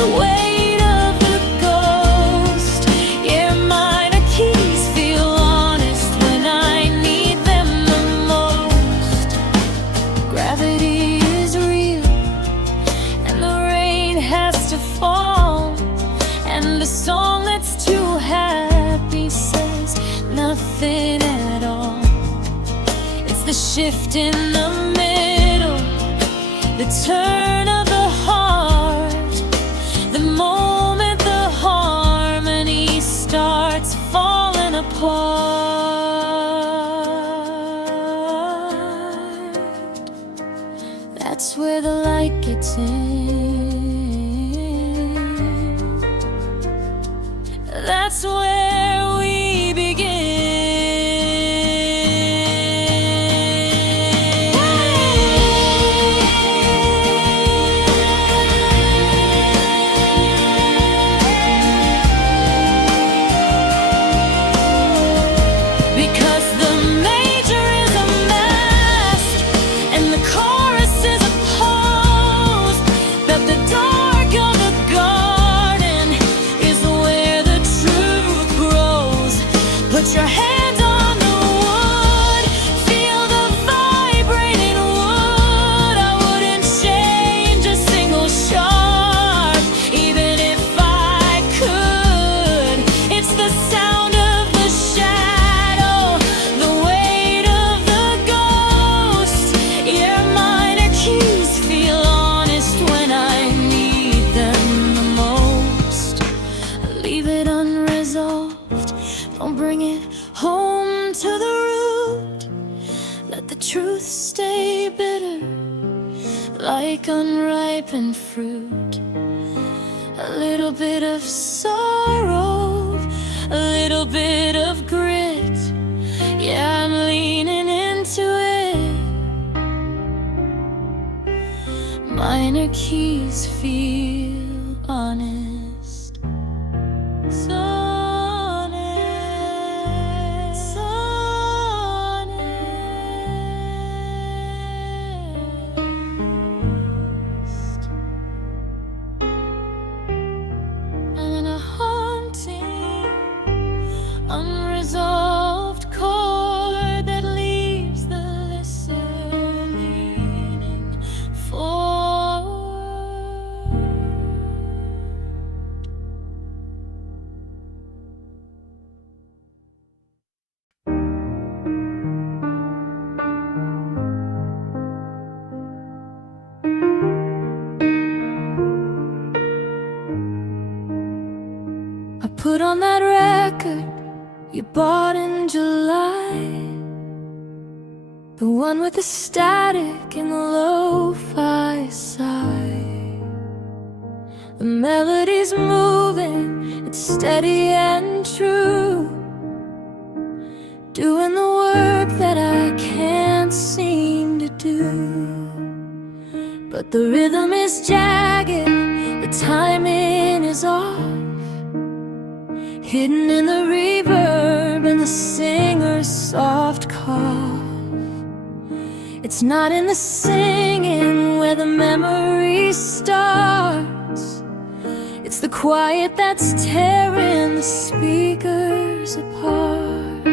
the weight of the ghost. Yeah, minor keys feel honest when I need them the most. Gravity is real, and the rain has to fall, and the song that's too happy says nothing at all. It's the shift in the middle, the turn of the heart, the moment the harmony starts falling apart. That's where the light gets in. That's where we begin. Because the major is a mask and the chorus is a pose, but the dark of the garden is where the truth Let the truth stay bitter, like unripened fruit. A little bit of sorrow, a little bit of grit. Yeah, I'm leaning into it. Minor keys feel honest. So honest, honest. And in a haunting, unresolved chord that leaves the listener leaning forward. I put on that record you bought in July, the one with the static and the lo-fi side. The melody's moving, it's steady and true, doing the work that I can't seem to do. But the rhythm is jagged, the timing is off, hidden in the reverb and the singer's soft cough. It's not in the singing where the memory starts. It's the quiet that's tearing the speakers apart.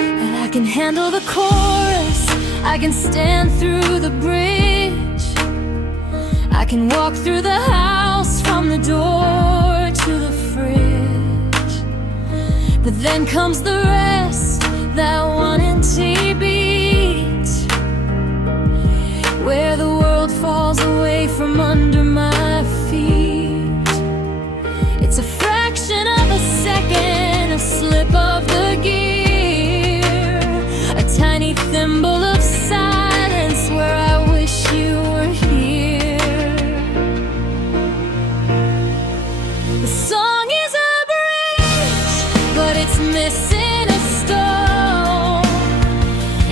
And I can handle the chorus, I can stand through the bridge, I can walk through the house from the door to the fridge. But then comes the rest, that one empty beat, where the world falls away from under my feet. It's a fraction of a second, a slip of the gear, a tiny thimble of silence where I wish you were here. The song is a bridge, but it's missing a stone,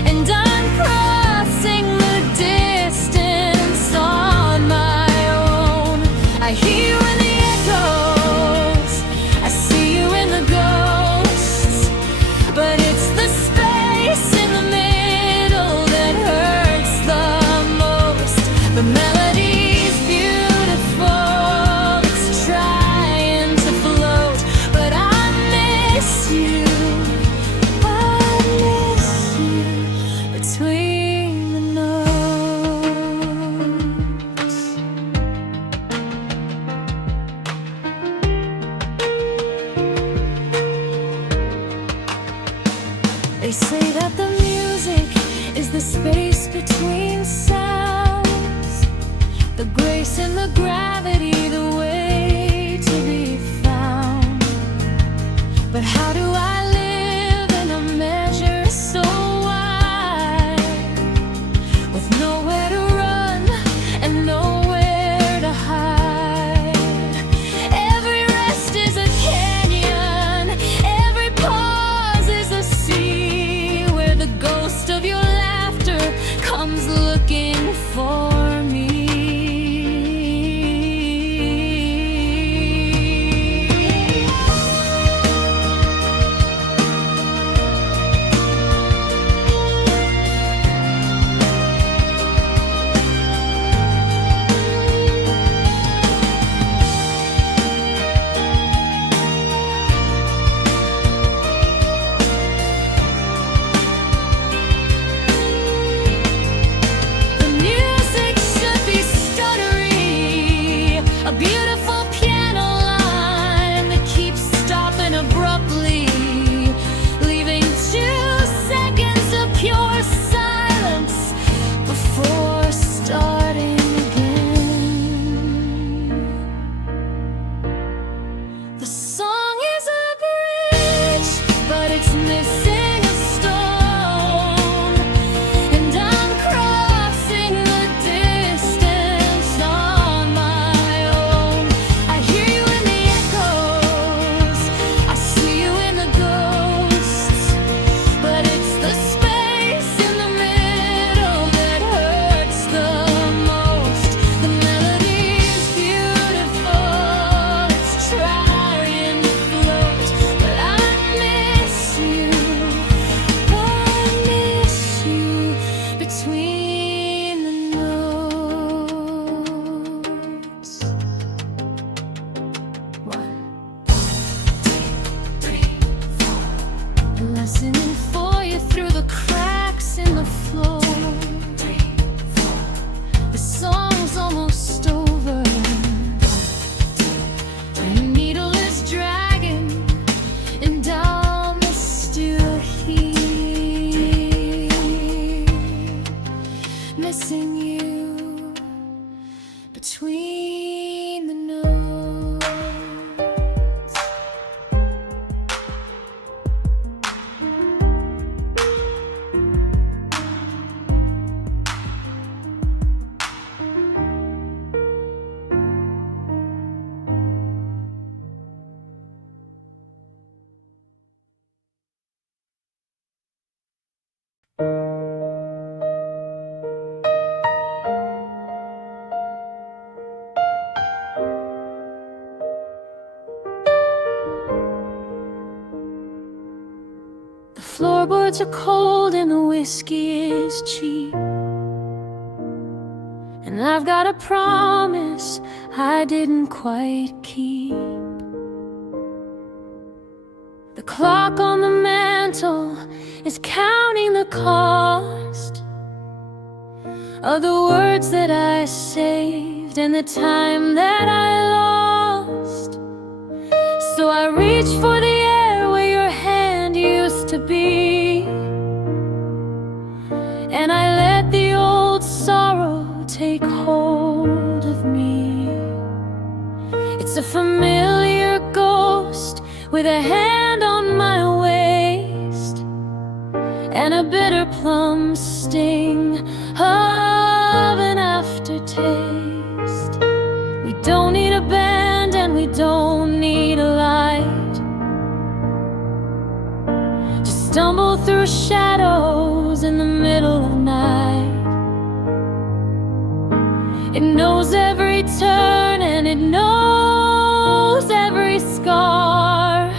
and I'm crossing the distance on my own. I hear you in the echoes, I see you in the ghosts, but it's the space in the middle that hurts the most. The melody's beautiful, it's trying to float, but I miss you, I miss you between the notes. They say that the music is the space between sounds, the grace and the gravity, the way to be found. But how do I live in a measure so wide, with nowhere to run and nowhere to hide? Every rest is a canyon, every pause is a sea, where the ghost of your laughter comes looking for me. Singing for you through the cracks in the floor. The song's almost over, and the needle is dragging, and I'm still here, missing you between the notes. The floorboards are cold and the whiskey is cheap, and I've got a promise I didn't quite keep. The clock on the mantle is counting the cost of the words that I saved and the time that I lost. So I reach for the air where your hand used to be, and I let the old sorrow take hold of me. It's a familiar ghost with a hand on my waist and a bitter plum sting of an aftertaste. We don't need a band and we don't need a light, just stumble through shadows in the middle of night. It knows every turn and it knows every scar.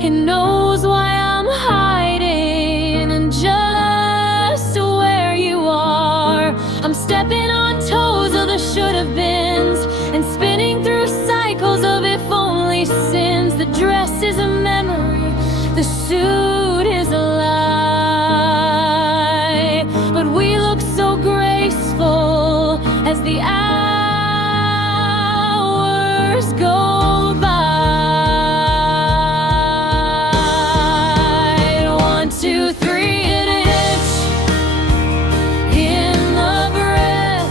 It knows why I'm hiding and just where you are. I'm stepping on toes of the should-have-beens and spinning through cycles of if-only sins. The dress is a memory, the suit is a lie, but we look so graceful as the hours go by. 1, 2, 3, and a hitch in the breath.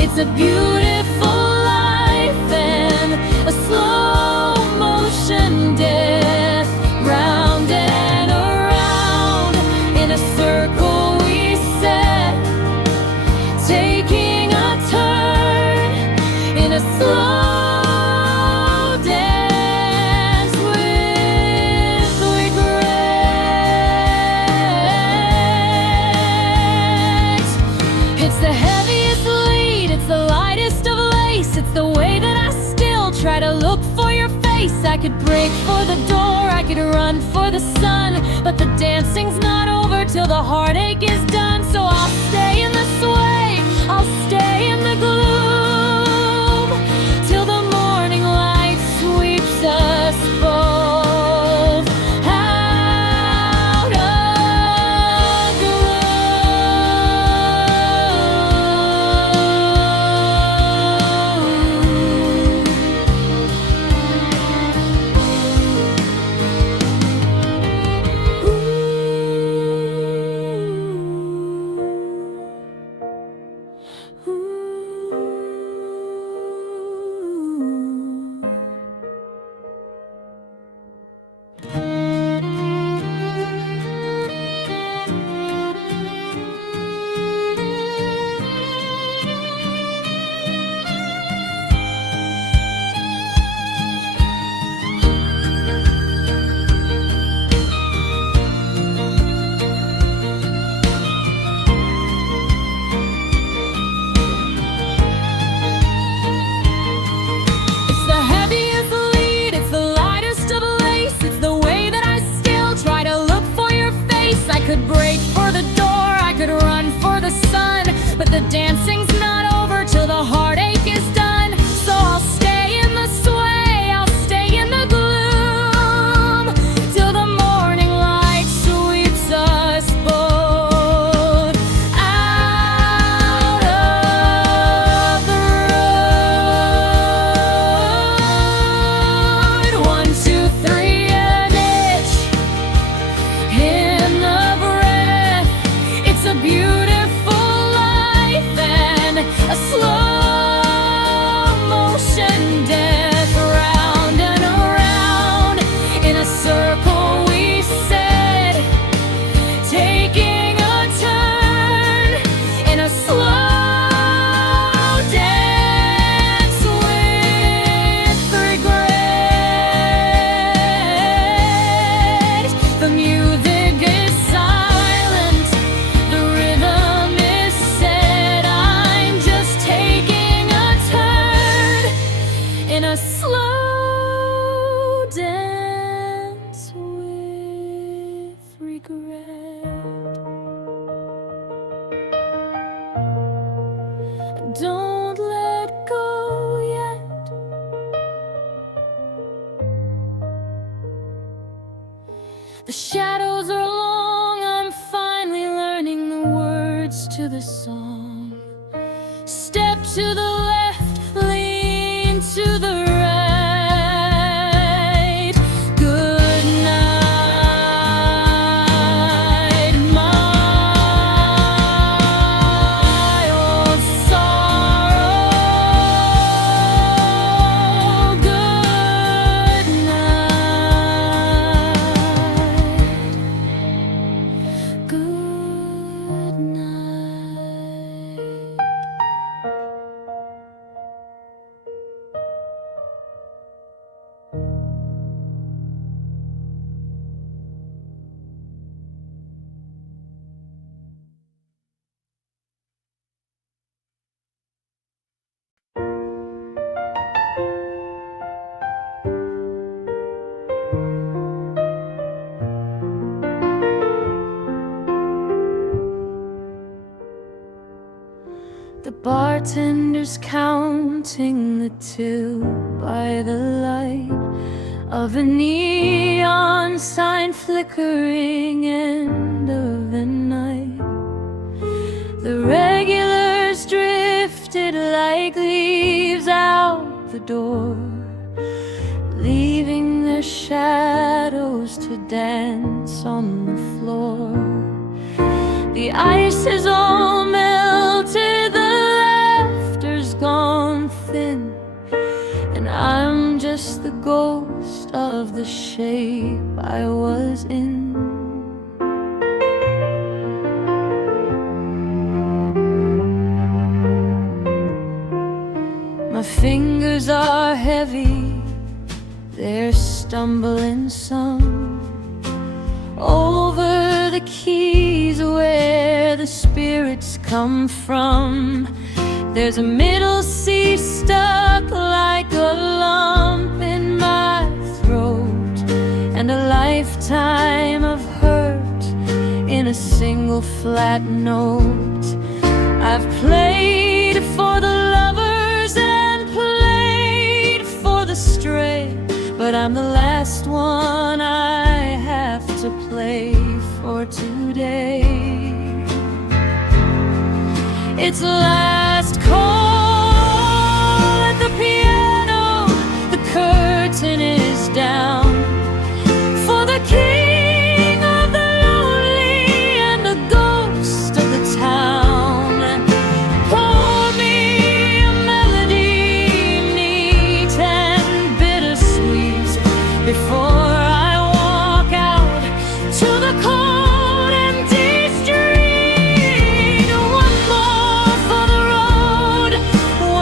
It's a beautiful life and a slow motion death. Round and around in a circle we set, taking a turn in a slow dance with regret. It's the heaviest lead, it's the lightest of lace. It's the way that I still try to look for your face. I could break for the door, I could run for the sun, but the dancing's not over till the heartache is done. So I'll stay in the sway, I'll stay in the gloom till the morning light sweeps us both out of to the song. Step to the left, lean to the right. Good night, my old sorrow. Good night. Good night. The bartender's counting the till by the light of a neon sign flickering end of the night. The regulars drifted like leaves out the door, leaving their shadows to dance on the floor. The ice is all melted, the laughter's gone thin, and I'm just the ghost of the shape I was in. My fingers are heavy, they're stumbling some over the keys where the spirits come from. There's a middle C stuck like a lump in my throat, and a lifetime of hurt in a single flat note. I've played for the lovers and played for the stray, but I'm the last one I have to play for today. It's last call at the piano, the curtain is down for the king of the lonely and the ghost of the town. Pour me a melody neat and bittersweet before I walk out to the cold empty street. One more for the road,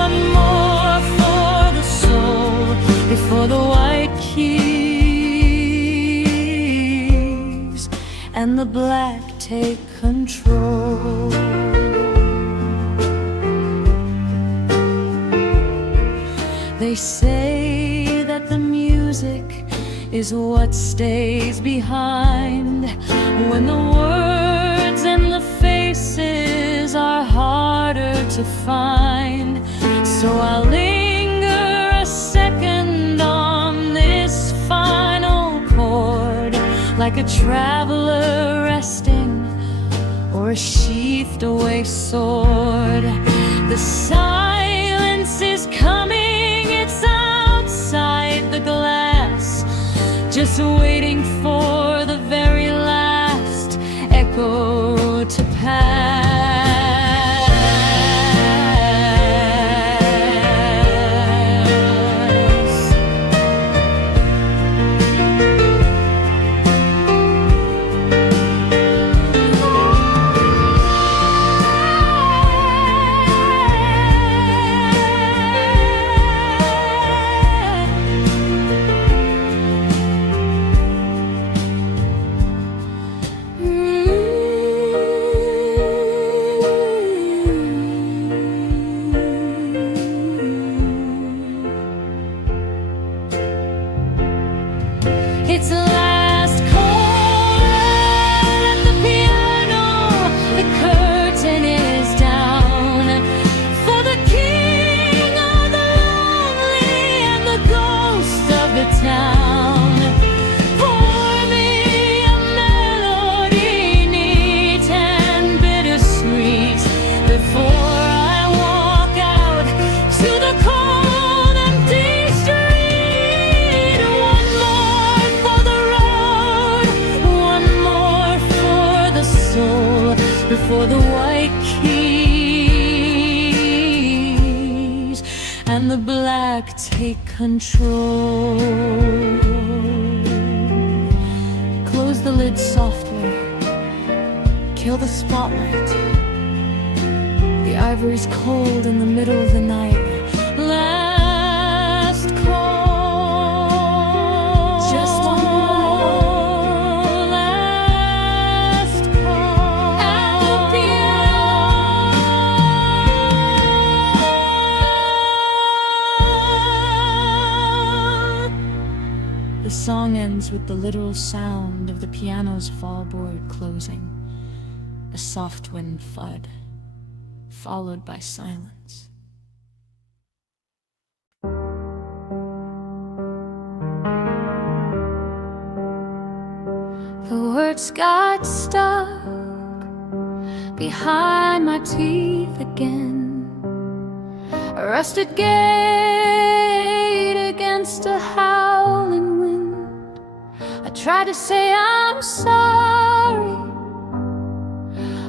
one more for the soul, before the white keys and the black take control. They say that the music is what stays behind when the words and the faces are harder to find. So I'll linger a second on this final chord, like a traveler resting or a sheathed away sword. The silence is coming, it's outside the glass, just waiting for the very last echo to pass. and the black take control. Close the lid softly, kill the spotlight. The ivory's cold in the middle of the night. Last call. Just one more. Last call. At the piano. The song ends with the literal sound of the piano's fallboard closing. A soft wind thud, followed by silence. The words got stuck behind my teeth again. A rusted gate against a howling wind. I tried to say I'm sorry,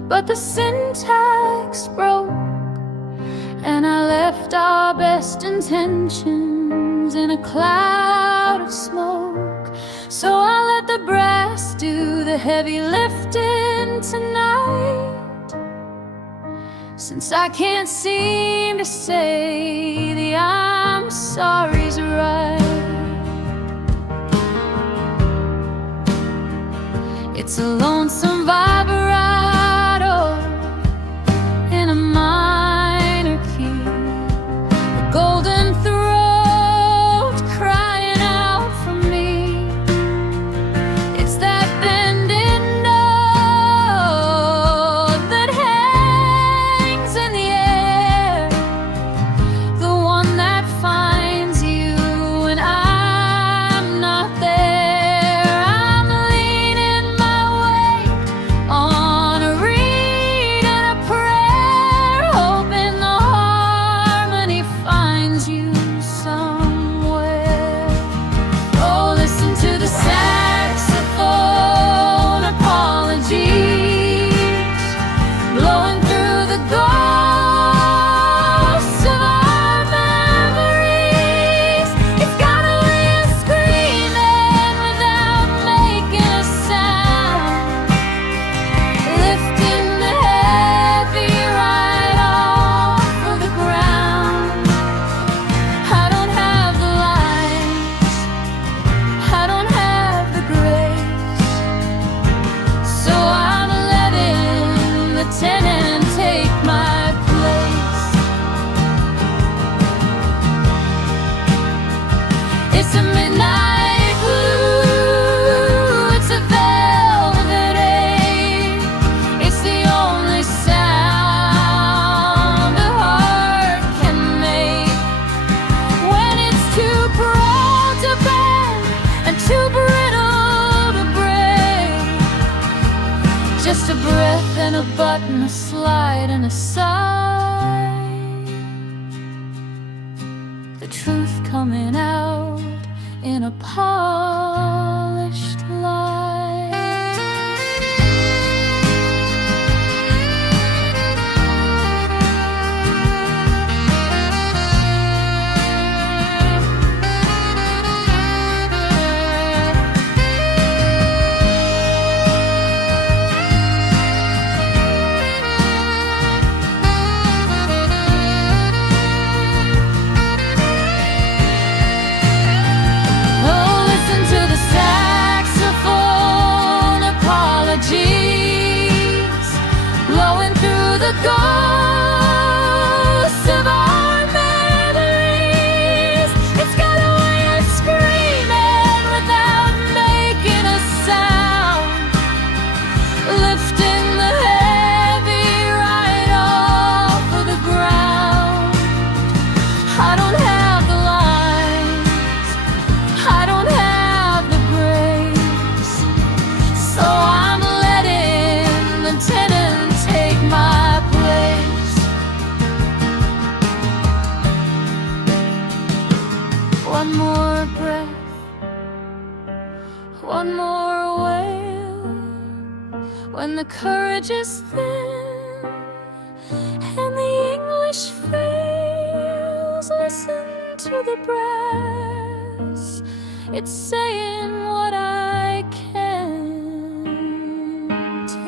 but the syntax broke, and I left our best intentions in a cloud of smoke. So I let the brass do the heavy lifting tonight, since I can't seem to say the I'm sorry's right. It's a lonesome vibrato in a minor key, a golden throat crying out for me. It's that bending note that hangs in the air, the one that finds you when I'm not there. I'm leaning my weight on a reed and a prayer, hoping the harmony finds you somewhere. Oh, listen to the saxophone apologies, blowing through the ghosts of our memories. It's got a way of screaming without making a sound, lifting the heavy right off of the ground. I don't have the lights, I don't have the grace, so I'm letting the tenant take my place. It's a midnight blue, it's a velvet ache. It's the only sound a heart can make when it's too prone to bend and too brittle to break. Just a breath and a button, a slide and a sigh. The truth coming out in a polished lie. Oh, listen to the saxophone apologies, blowing through the ghosts of our memories. It's got a way of screaming without making a sound, lifting the heavy right off of the ground. I don't have the lines, I don't have the grace, so I'm letting the tenant take my place. One more breath, one more wail, when the courage is thin and the English fails. Listen to the brass. It's saying what I can't tell.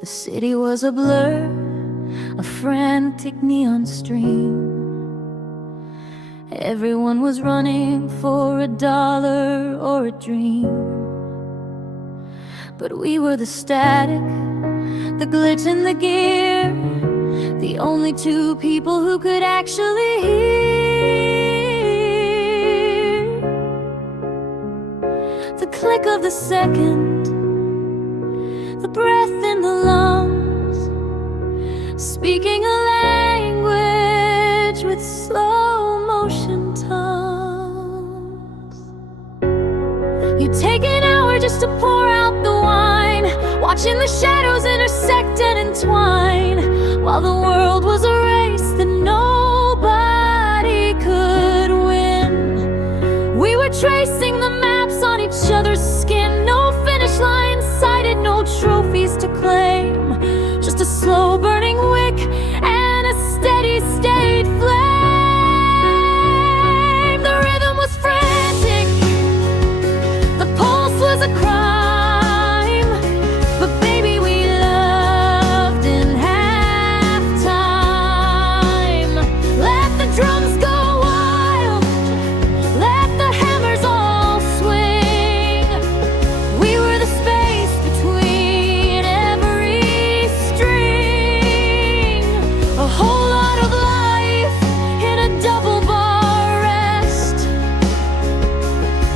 The city was a blur, a frantic neon stream. Everyone was running for $1 or a dream. But we were the static, the glitch in the gear, the only two people who could actually hear the click of the second, the breath in the lungs, speaking a language with slow motion tongues. You take an hour just to pour out the wine, watching the shadows intersect and entwine, while the world was a race that nobody could win. We were tracing the maps on each other's skin, no finish line sighted, no trophies to claim, just a slow burning wick and a steady state flame. The rhythm was frantic, the pulse was a crime, but baby we loved in halftime. Let the drums go wild, let the hammers all swing. We were the space between every string, a whole lot of life in a double bar rest,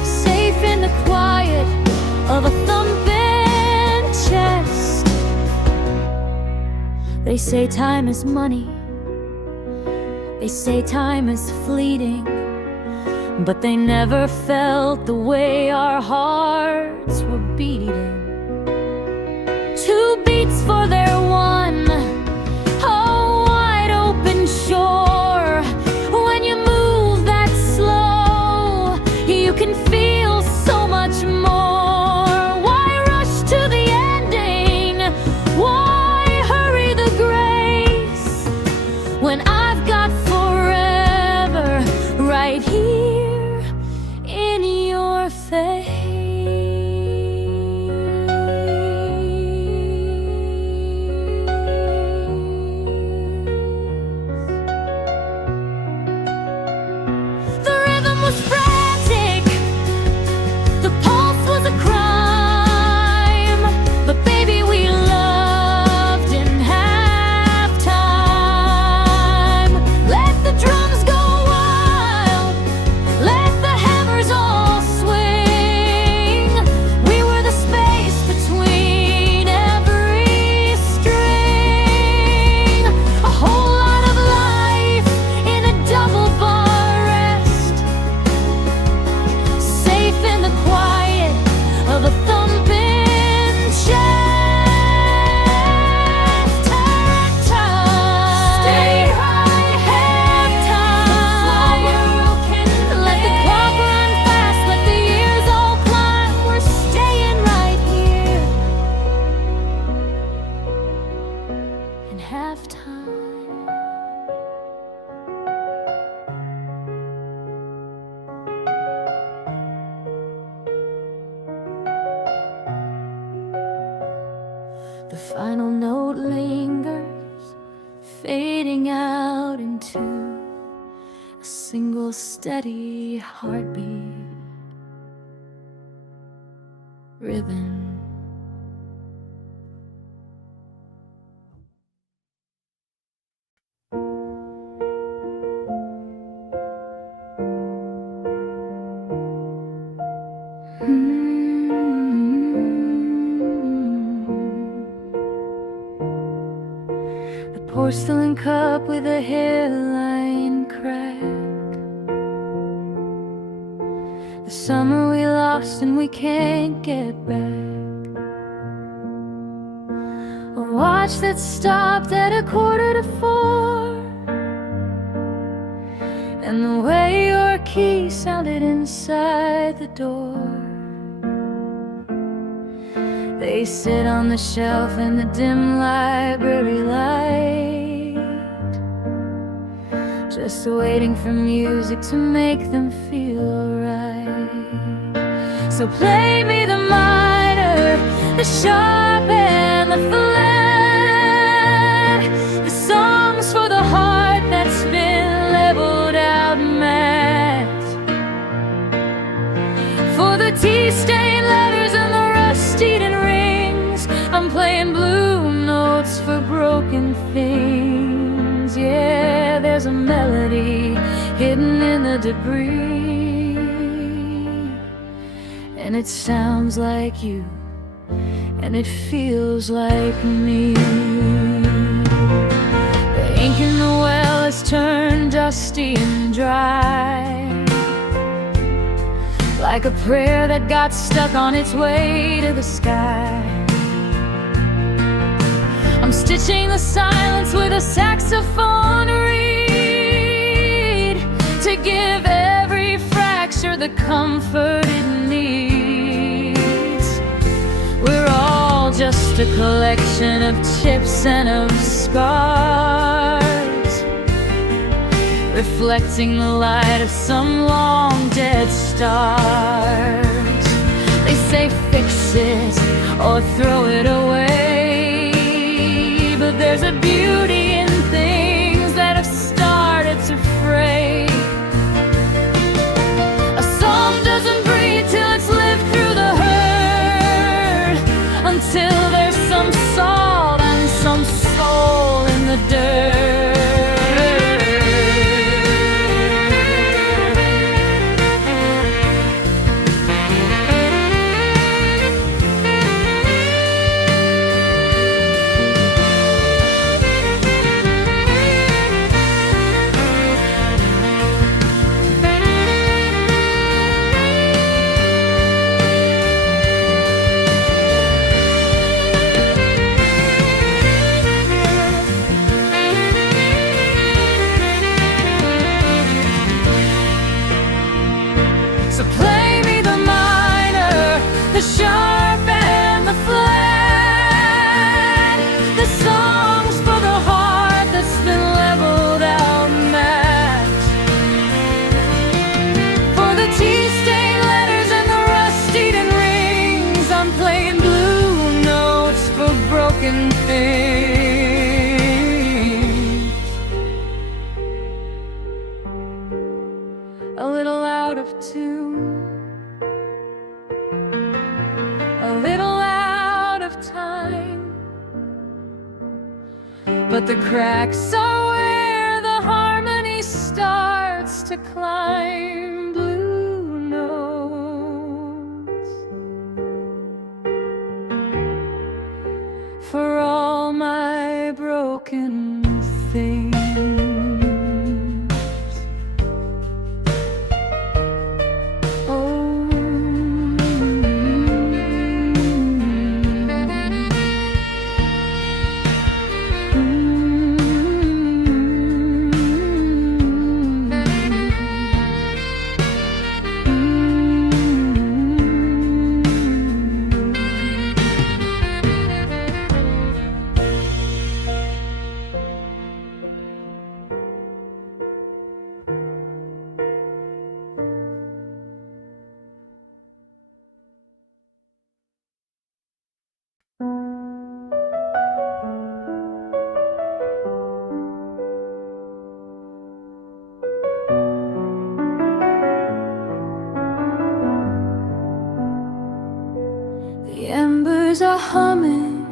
safe in the quiet of a thumping chest. They say time is money, they say time is fleeting, but they never felt the way our hearts were beating. Two beats for their one, a wide open shore. When you move that slow, you can feel so much more. Why rush to the ending? Why hurry the grace when I've got forever right here in your face? final note lingers, fading out into a single steady heartbeat rhythm. The porcelain cup with a hairline crack, the summer we lost and we can't get back, a watch that stopped at 3:45, and the way your key sounded inside the door. They sit on the shelf in the dim library light, just waiting for music to make them feel alright. So play me the minor, the sharp and the flat, the songs for the heart that's been leveled out matte, for the tea-stained letters and the rusty-eaten rings. I'm playing blue notes for broken things. Yeah, there's a melody hidden in the debris, and it sounds like you, and it feels like me. The ink in the well has turned dusty and dry, like a prayer that got stuck on its way to the sky. I'm stitching the silence with a saxophone reed, to give every fracture the comfort it needs. We're all just a collection of chips and of scars, reflecting the light of some long dead stars. They say fix it or throw it away, but there's a beauty in things that have started to fray. A song doesn't breathe till it's lived through the hurt, until there's some salt and some soul in the dirt. So play me the minor, the sharp and the flat, the songs for the heart that's been leveled out matte, for the tea-stained letters and the rusty-eaten rings. I'm playing blue notes for broken things. A little out of tune, a little out of time, but the cracks are where the harmony starts to climb. Blue notes for all my broken things. The embers are humming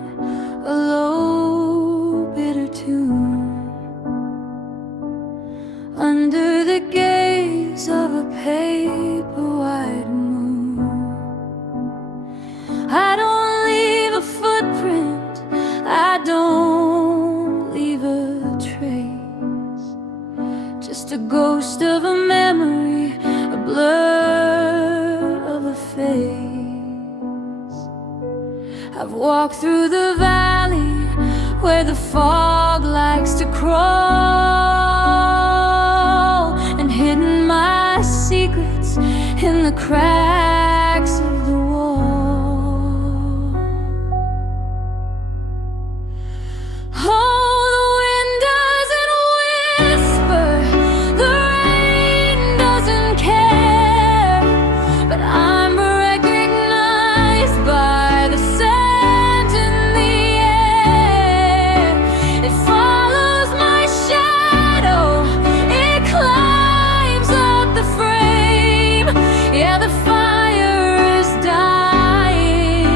a low, bitter tune under the gaze of a paper-white moon. I don't leave a footprint, I don't leave a trace, just a ghost of a memory, a blur of a face. I've walked through the valley where the fog likes to crawl, and hidden my secrets in the cracks of the wall. Oh, the wind doesn't whisper, the rain doesn't care, but I'm recognized by the scent in the air. It follows my shadow, it climbs up the frame. Yeah, the fire is dying,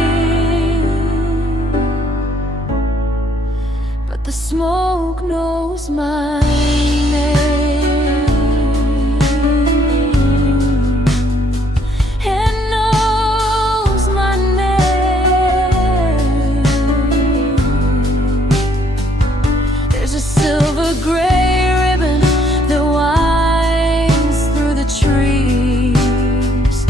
but the smoke knows my name. It knows my name. There's a silver gray ribbon that winds through the trees,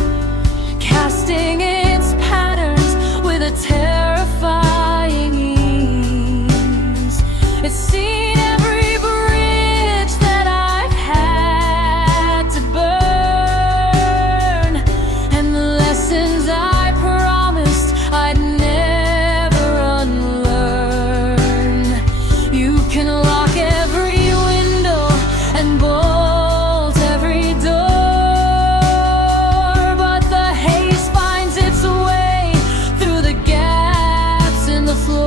casting its patterns with a terrifying ease. It's seen every bridge that I've had to burn, and the lessons I promised I'd never unlearn. You can lock every window and bolt every door, but the haze finds its way through the gaps in the floor.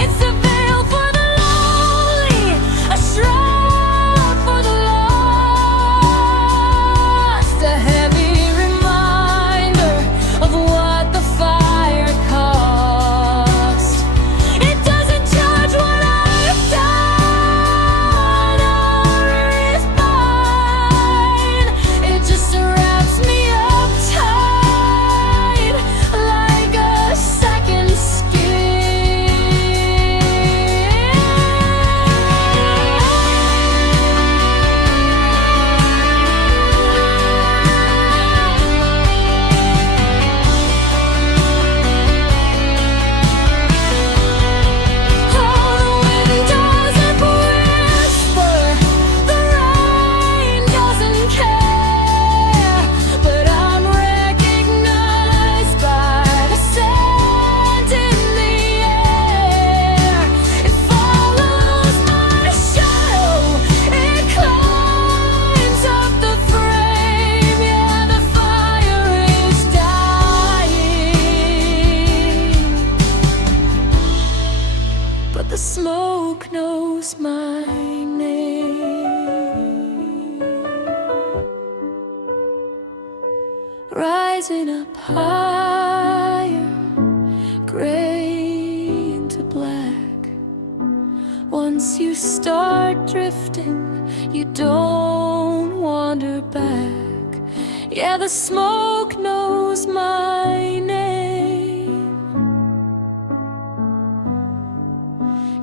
It's a veil for the lonely, a shroud for the lost, a heavy reminder of what the fire cost. It doesn't judge what I've done or is mine. It just wraps me up tight like a second but the smoke knows my name. Rising up higher, gray into black. Once you start drifting, you don't wander back. Yeah, the smoke knows my name.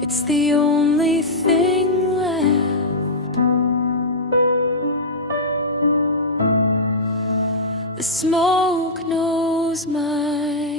It's the only thing left. The smoke knows my